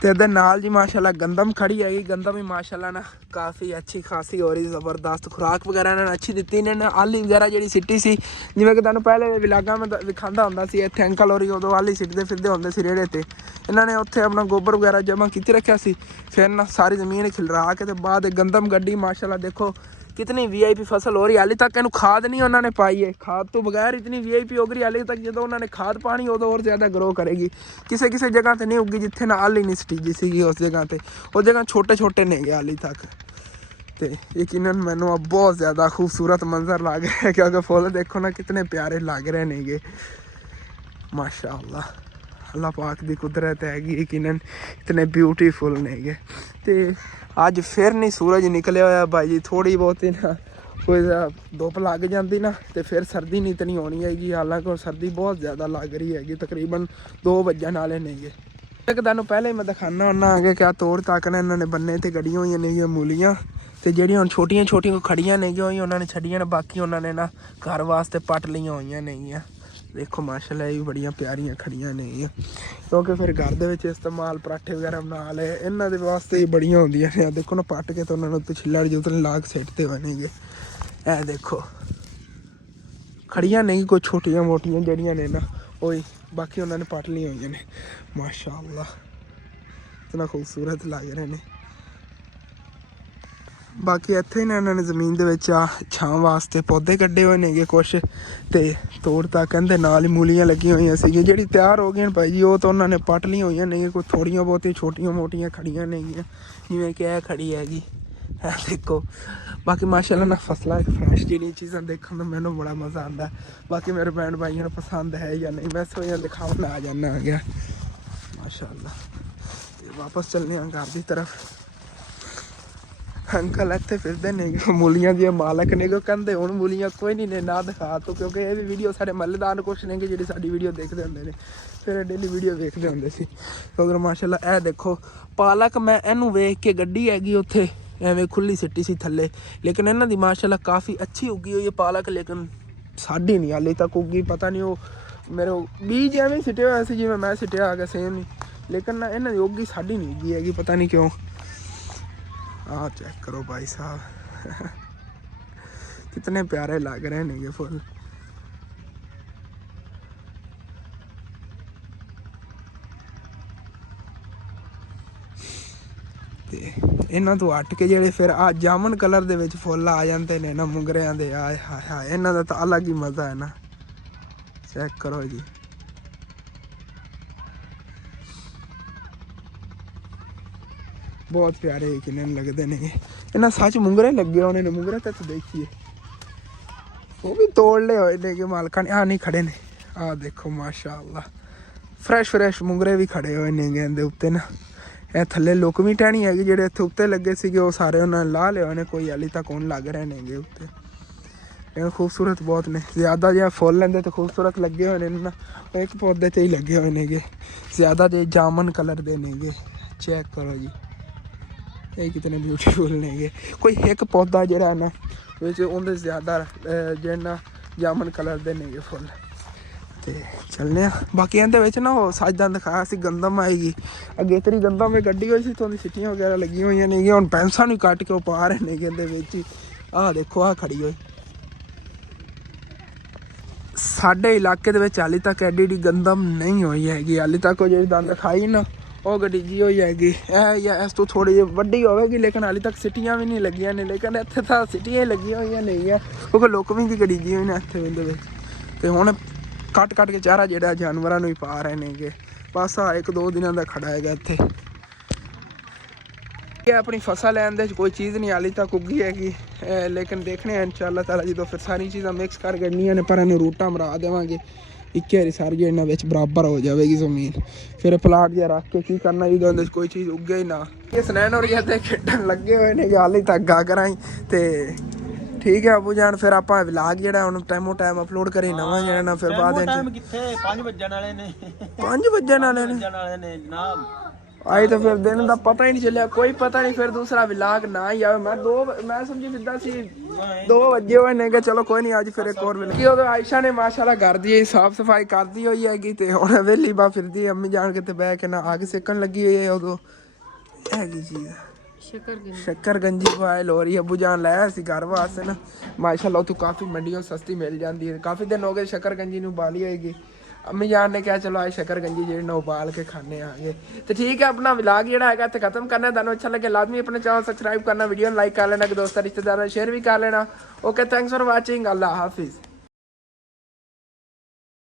ਤੇ ਇਹਦੇ ਨਾਲ ਜੀ ਮਾਸ਼ਾਅੱਲਾ ਗੰਦਮ ਖੜੀ ਹੈਗੀ। ਗੰਦਮ ਵੀ ਮਾਸ਼ਾਅੱਲਾ ਨਾ ਕਾਫੀ ਅੱਛੀ ਖਾਸੀ ਹੋ ਰਹੀ, ਜ਼ਬਰਦਸਤ ਖੁਰਾਕ ਵਗੈਰਾ ਇਹਨਾਂ ਨੇ ਅੱਛੀ ਦਿੱਤੀ। ਇਹਨਾਂ ਨੇ ਆਲੀ ਵਗੈਰਾ ਜਿਹੜੀ ਸਿੱਟੀ ਸੀ, ਜਿਵੇਂ ਕਿ ਤੁਹਾਨੂੰ ਪਹਿਲੇ ਵਿਲਾਗਾਂ ਮੈਂ ਵਿਖਾਉਂਦਾ ਹੁੰਦਾ ਸੀ, ਇੱਥੇ ਅੰਕਲ ਹੋਰੀ ਉਦੋਂ ਆਲੀ ਸਿੱਟਦੇ ਫਿਰਦੇ ਹੁੰਦੇ ਸੀ ਰੇੜੇ ਤੇ। ਇਹਨਾਂ ਨੇ ਉੱਥੇ ਆਪਣਾ ਗੋਬਰ ਵਗੈਰਾ ਜਮ੍ਹਾਂ ਕੀਤੀ ਰੱਖਿਆ ਸੀ, ਫਿਰ ਨਾ ਸਾਰੀ ਜ਼ਮੀਨ ਖਿਲਰਾ ਕੇ ਤੇ ਬਾਅਦ ਗੰਦਮ ਗੱਡੀ ਮਾਸ਼ਾਅੱਲਾ ਦੇਖੋ कितनी VIP फसल हो रही है। हाली तक इन्हू खाद नहीं उन्होंने पाई है, खाद तो बगैर इतनी VIP हो गई हाली तक। जो उन्होंने खाद पानी उदों और ज़्यादा ग्रो करेगी। किसी किसी जगह तो नहीं उगी जिथे ना हाली नहीं सटीजी सी, उस जगह पर उस जगह छोटे छोटे नहीं गए हाली तक। तो यकीनन मैनू अब बहुत ज़्यादा खूबसूरत मंजर लग रहा है, क्योंकि फुल देखो ना कितने प्यारे लग रहे नहीं गे माशाअल्लाह। अल्लाह पाक की कुदरत हैगी, यकीनन इतने ब्यूटीफुल नहीं गे। तो अज फिर नहीं सूरज निकलिया होया भाई जी, थोड़ी बहुत ही ना कोई धुप लग जाती ना तो फिर सर्दी नहीं तो नहीं होनी हैगी। हालांकि सर्दी बहुत ज़्यादा लग रही हैगी, तकरीबन 2 बजन वाले नहीं गे। एक तुहानूं पहले ही मैं दिखाना हुन्ना आगे क्या तोड़ तकना इन्होंने बन्ने ते गड़ियां हुई ने मूलियां, तो ਜਿਹੜੀਆਂ ਹੁਣ ਛੋਟੀਆਂ ਛੋਟੀਆਂ ਖੜੀਆਂ ਨੇਗੀਆਂ ਉਹੀ ਉਹਨਾਂ ਨੇ ਛੱਡੀਆਂ ਨੇ, ਬਾਕੀ ਉਹਨਾਂ ਨੇ ਨਾ ਘਰ ਵਾਸਤੇ ਪੱਟ ਲਈਆਂ ਹੋਈਆਂ ਨੇਗੀਆਂ। देखो माशाल्लाह ये भी बड़िया प्यारियां खड़ियां ने, क्योंकि फिर घर दे विच इस्तेमाल पराठे वगैरह बना ले इन्हां दे वास्ते ही बड़िया होंदियां ने। देखो ना पट के तो उन्होंने उत्ते छिल्लड़ जो उतने लाग सिटते हुए नेगे। ए देखो खड़ियां नहीं कोई छोटियां मोटियां जड़ियां ने ना ओही, बाकी उन्होंने पट लिया हुई ने माशाल्लाह, इतना खूबसूरत लग रहे ने। बाकी इत्थे ना इन्होंने जमीन दे विच छां वास्ते पौधे कड्डे हुए ने कुछ, तो तोड़ तक कहते नाल ही मूलियां लगी हुई सी जी तैयार हो गई भाई जी। वो तो उन्होंने पट ली हुई ने, कोई थोड़ियां बहुत छोटियां मोटियां खड़ियां ने जिवें कि यह खड़ी हैगी है देखो। बाकी माशाल्लाह ना फसलां फ्रैश जी चीज़ां देखने में मैनूं बड़ा मज़ा आता है। बाकी मेरे भैन भाइयों को पसंद है या नहीं, वैसे ही दिखावन आ जाना आ गया माशाल्लाह। वापस चलने घर की तरफ। अंकल इतने फिरते नहीं मूलियां दी मालक ने, कहते हुण मूलियां कोई नहीं ने ना दिखा तो, क्योंकि ये भी वीडियो सारे महल्लेदार कुछ ने जी साडी वीडियो देखते होंगे ने, फिर डेली वीडियो देखते होंगे सी। तो उधर माशाल्लाह ए देखो पालक मैं इनू वेख के गड्डी हैगी उत्थे एवें खुली सिटी सी थले, लेकिन इन्हां दी माशाल्लाह काफ़ी अच्छी उगी हुई है पालक, लेकिन साडी नहीं हाले तक उगी। पता नहीं वो मेरे बीज एवें सिटे हुए सी जिवें मैं सिटिया आ गया सेम ही, लेकिन ना इन्हां दी उगी साडी नहीं उगी हैगी, पता नहीं क्यों। हाँ चेक करो भाई साहब कितने प्यारे लग रहे हैं ये फुल। इन्हां तो हट के जेडे फिर आ जामन कलर दे विच फुल आ जाते ने ना मुंगरियां दे, आए हाय हाय इन्हां दा तां अलग ही मज़ा है ना। चेक करो जी बहुत प्यारे यकीनन लगते हैं। इन्हें सच मुंगरे लगे होने ने, मुंगरे तक देखिए वो भी तोड़ ले हुए ने मालका ने। नहीं खड़े ने, आ देखो माशाअल्लाह फ्रैश फ्रैश मुंगरे भी खड़े हुए ने इहदे उत्ते ना। ए थल्ले लुक भी टहनी हैगी, जेडे इत्थे उत्ते लगे सीगे वो सारे उन्होंने ला ले ने, कोई हाली तक हुण लग रहे ने उत्ते। खूबसूरत बहुत ने, ज़्यादा जो फुल लेंदे तो खूबसूरत लगे हुए ने ना, एक पौधे ते ही लगे हुए ने ज़्यादा जो जामन कलर दे ने। चेक करो जी ये कितने ब्यूटीफुल ने। कोई एक पौधा जरा ना उनके ज़्यादा जो ना जामन कलर दे ने फुल। तो ਤੇ ਚੱਲਨੇ ਆ। ਬਾਕੀ ਇਹਦੇ ਵਿੱਚ ਨਾ ਉਹ ਸਾਜਦਾਂ ਦਿਖਾਇਆ ਸੀ ਗੰਦਮ ਆਏਗੀ, ਅੱਗੇ ਤੇਰੀ ਗੰਦਮ ਵਿੱਚ ਗੱਡੀ ਹੋਈ ਸੀ ਤੋਂ ਸਿੱਟੀਆਂ ਵਗੈਰਾ ਲੱਗੀਆਂ ਹੋਈਆਂ ਨੇਗੀਆਂ, ਹੁਣ ਪੈਂਸਾਂ ਨੂੰ ਕੱਟ ਕੇ ਉਹ ਪਾ ਰਹੇ ਨੇਗੇ ਇਹਦੇ ਵਿੱਚ ਹੀ। ਆਹ ਦੇਖੋ ਆਹ ਖੜੀ ਹੋਈ। ਸਾਡੇ ਇਲਾਕੇ ਦੇ ਵਿੱਚ ਹਾਲੇ ਤੱਕ ਐਡੀ ਗੰਦਮ ਨਹੀਂ ਹੋਈ ਹੈਗੀ, ਹਾਲੇ ਤੱਕ ਉਹ ਜਿਹੜੀ ਦੰਦ ਖਾਈ ਨਾ ਉਹ ਗੱਡੀ ਜੀ ਹੋਈ ਹੈਗੀ। ਇਹ ਜਾਂ ਇਸ ਤੋਂ ਥੋੜੀ ਜਿਹੀ ਵੱਡੀ ਹੋਵੇਗੀ, ਲੇਕਿਨ ਹਾਲੇ ਤੱਕ ਸਿੱਟੀਆਂ ਵੀ ਨਹੀਂ ਲੱਗੀਆਂ ਨੇ। ਲੇਕਿਨ ਇੱਥੇ ਤਾਂ ਸਿੱਟੀਆਂ ਹੀ ਲੱਗੀਆਂ ਹੋਈਆਂ ਨਹੀਂ ਆ, ਕਿਉਂਕਿ ਲੁੱਕ ਵੀ ਦੀ ਗੱਡੀ ਜੀ ਹੋਈ ਨੇ ਇੱਥੇ ਦੇ ਵਿੱਚ। ਤੇ ਹੁਣ ਕੱਟ ਕੇ ਚਾਰਾ ਜਿਹੜਾ ਜਾਨਵਰਾਂ ਨੂੰ ਹੀ ਪਾ ਰਹੇ ਨੇਗੇ। ਬਸ ਆ 1-2 ਦਿਨਾਂ ਦਾ ਖੜਾ ਹੈਗਾ ਇੱਥੇ। ਆਪਣੀ ਫਸਲ ਲੈਣ ਦੇ ਕੋਈ ਚੀਜ਼ ਨਹੀਂ ਹਾਲੇ ਤੱਕ ਉੱਗੀ ਹੈਗੀ, ਲੇਕਿਨ ਦੇਖਣੇ ਆ ਇਨਸ਼ਾਅੱਲਾ ਤਾਲਾ ਜਦੋਂ ਫਿਰ ਸਾਰੀ ਚੀਜ਼ਾਂ ਮਿਕਸ ਕਰ ਕਰਨੀਆਂ ਨੇ। ਪਰ ਇਹਨੂੰ ਰੂਟਾਂ ਮਰਾ ਦੇਵਾਂਗੇ ਇੱਕ ਵਾਰੀ, ਸਾਰੀ ਇਹਨਾਂ ਵਿੱਚ ਬਰਾਬਰ ਹੋ ਜਾਵੇਗੀ ਜ਼ਮੀਨ। ਫਿਰ ਪਲਾਟ ਜਿਹਾ ਰੱਖ ਕੇ ਕੀ ਕਰਨਾ ਜਦੋਂ ਉਹਦੇ 'ਚ ਕੋਈ ਚੀਜ਼ ਉੱਗੇ ਹੀ ਨਾ। ਇਹ ਸਨੈਨ ਹੋ ਰਹੀ ਤੇ ਖੇਡਣ ਲੱਗੇ ਹੋਏ ਨੇ ਹਾਲੇ ਤੱਕ ਗਾ ਕਰਾਂ ਤੇ ਠੀਕ ਹੈ ਅਬੂ ਜਾਨ। ਫਿਰ ਆਪਾਂ ਵਲੌਗ ਜਿਹੜਾ ਹੁਣ ਟਾਈਮ ਅਪਲੋਡ ਕਰੇ ਨਵਾਂ ਜਿਹੜਾ ਨਾ, ਫਿਰ ਬਾਅਦ ਟਾਈਮ ਕਿੱਥੇ 5 ਵੱਜਣ ਵਾਲੇ ਨੇ 5 ਵੱਜਣ ਵਾਲੇ ਨੇ ਜਨਾਬ। ਆਏ ਤਾਂ ਫਿਰ ਦਿਨ ਦਾ ਪਤਾ ਹੀ ਨਹੀਂ ਚੱਲਿਆ, ਕੋਈ ਪਤਾ ਨਹੀਂ। ਫਿਰ ਦੂਸਰਾ ਵਲੌਗ ਨਾ ਹੀ ਆਵੇ। ਮੈਂ ਸਮਝੀ ਫਿਰਦਾ ਸੀ 2 ਵਜੇ ਹੋਏ ਨੇ ਕਿ ਚਲੋ ਕੋਈ ਨਹੀਂ ਅੱਜ ਫਿਰ ਇੱਕ ਹੋਰ ਵਲੌਗ। ਕਿ ਉਦੋਂ ਆਇਸ਼ਾ ਨੇ ਮਾਸ਼ਾਅੱਲਾ ਘਰ ਦੀ ਸਾਫ ਸਫਾਈ ਕਰਦੀ ਹੋਈ ਹੈਗੀ ਤੇ ਹੁਣ ਵੇਲੀ ਬਾ ਫਿਰਦੀ ਅੰਮੀ ਜਾਣ ਕੇ ਤੇ ਬਹਿ ਕੇ ਨਾ ਅੱਗ ਸੇਕਣ ਲੱਗੀ ਹੋਈ ਹੈ। ਉਦੋਂ ਹੈਗੀ ਚੀਜ਼ ਸ਼ੱਕਰ ਗੰਜੀ ਬੋਇਲ ਹੋ ਰਹੀ ਹੈ। ਅਬੂ ਜਾਨ ਲਾਇਆ ਸੀ ਘਰ ਵਾਸਤੇ ਨਾ, ਮਾਸ਼ਾਅੱਲਾ ਉੱਥੋਂ ਕਾਫੀ ਮੰਡੀਆਂ ਸਸਤੀ ਮਿਲ ਜਾਂਦੀ ਹੈ। ਕਾਫੀ ਦਿਨ ਹੋ ਗਏ ਸ਼ੱਕਰ ਗੰਜੀ ਨੂੰ ਉਬਾਲੀ ਹੋਏਗੀ। ਅੰਮੀ ਜਾਨ ਨੇ ਕਿਹਾ ਚਲੋ ਅੱਜ ਸ਼ੱਕਰ ਗੰਜੀ ਜਿਹੜੀ ਨਾ ਉਬਾਲ ਕੇ ਖਾਣੇ ਆਗੇ। ਤੇ ਠੀਕ ਹੈ ਆਪਣਾ ਵਲੌਗ ਜਿਹੜਾ ਹੈਗਾ ਇੱਥੇ ਖਤਮ ਕਰਨਾ। ਤੁਹਾਨੂੰ ਅੱਛਾ ਲੱਗੇ ਲਾਜ਼ਮੀ ਆਪਣੇ ਚੈਨਲ ਸਬਸਕ੍ਰਾਈਬ ਕਰਨਾ, ਵੀਡੀਓ ਨੂੰ ਲਾਈਕ ਕਰ ਲੈਣਾ, ਕਿ ਦੋਸਤਾਂ ਰਿਸ਼ਤੇਦਾਰਾਂ ਨੂੰ ਸ਼ੇਅਰ ਵੀ ਕਰ ਲੈਣਾ। Okay, thanks for watching. अल्लाह हाफिज़।